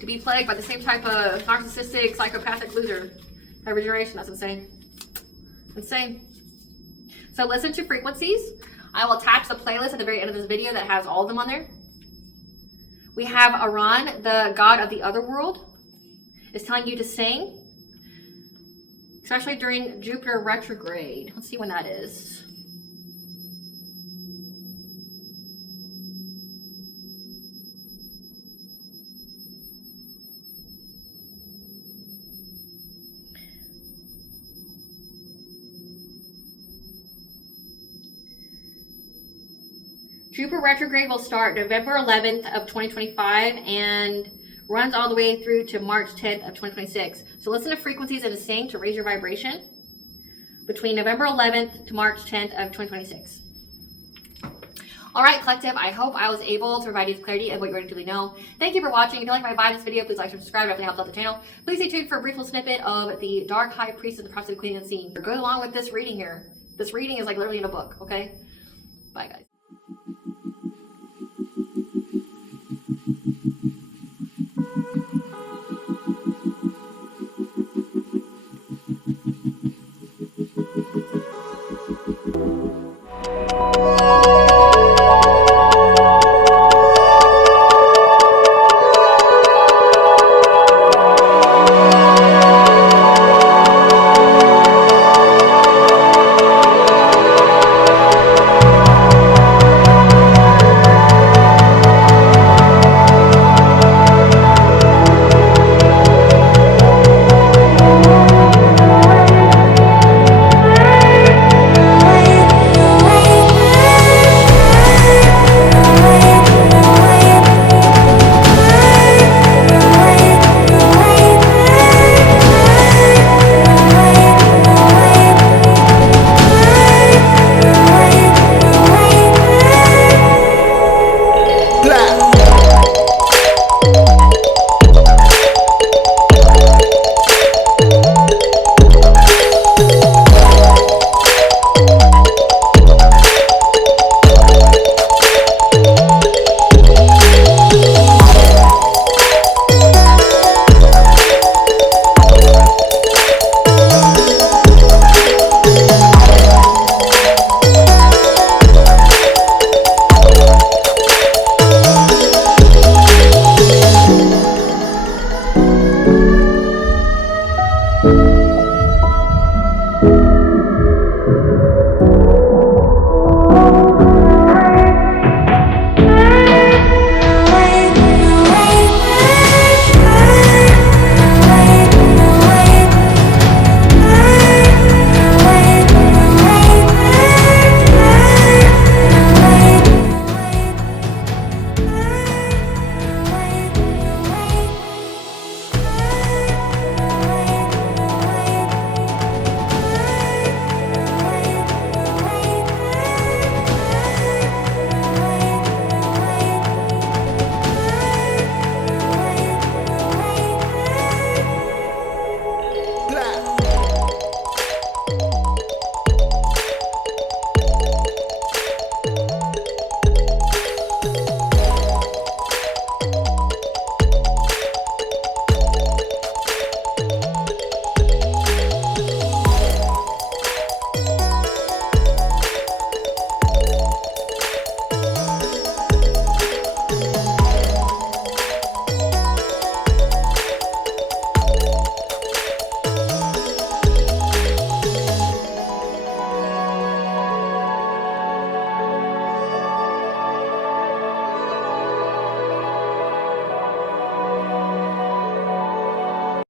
To be plagued by the same type of narcissistic, psychopathic loser every generation. That's insane. Insane. So listen to frequencies. I will attach the playlist at the very end of this video that has all of them on there. We have Aran, the god of the other world, is telling you to sing, especially during Jupiter retrograde. Let's see when that is. Jupiter retrograde will start November 11th of 2025 and runs all the way through to March 10th of 2026. So listen to frequencies and sing to raise your vibration between November 11th to March 10th of 2026. All right, collective, I hope I was able to provide you with clarity of what you already truly know. Thank you for watching. If you like my vibe this video, please like and subscribe. It definitely helps out the channel. Please stay tuned for a brief little snippet of the Dark High Priest and the Prophet of the Queen Unseen. Go along with this reading here. This reading is like literally in a book, okay? Bye, guys.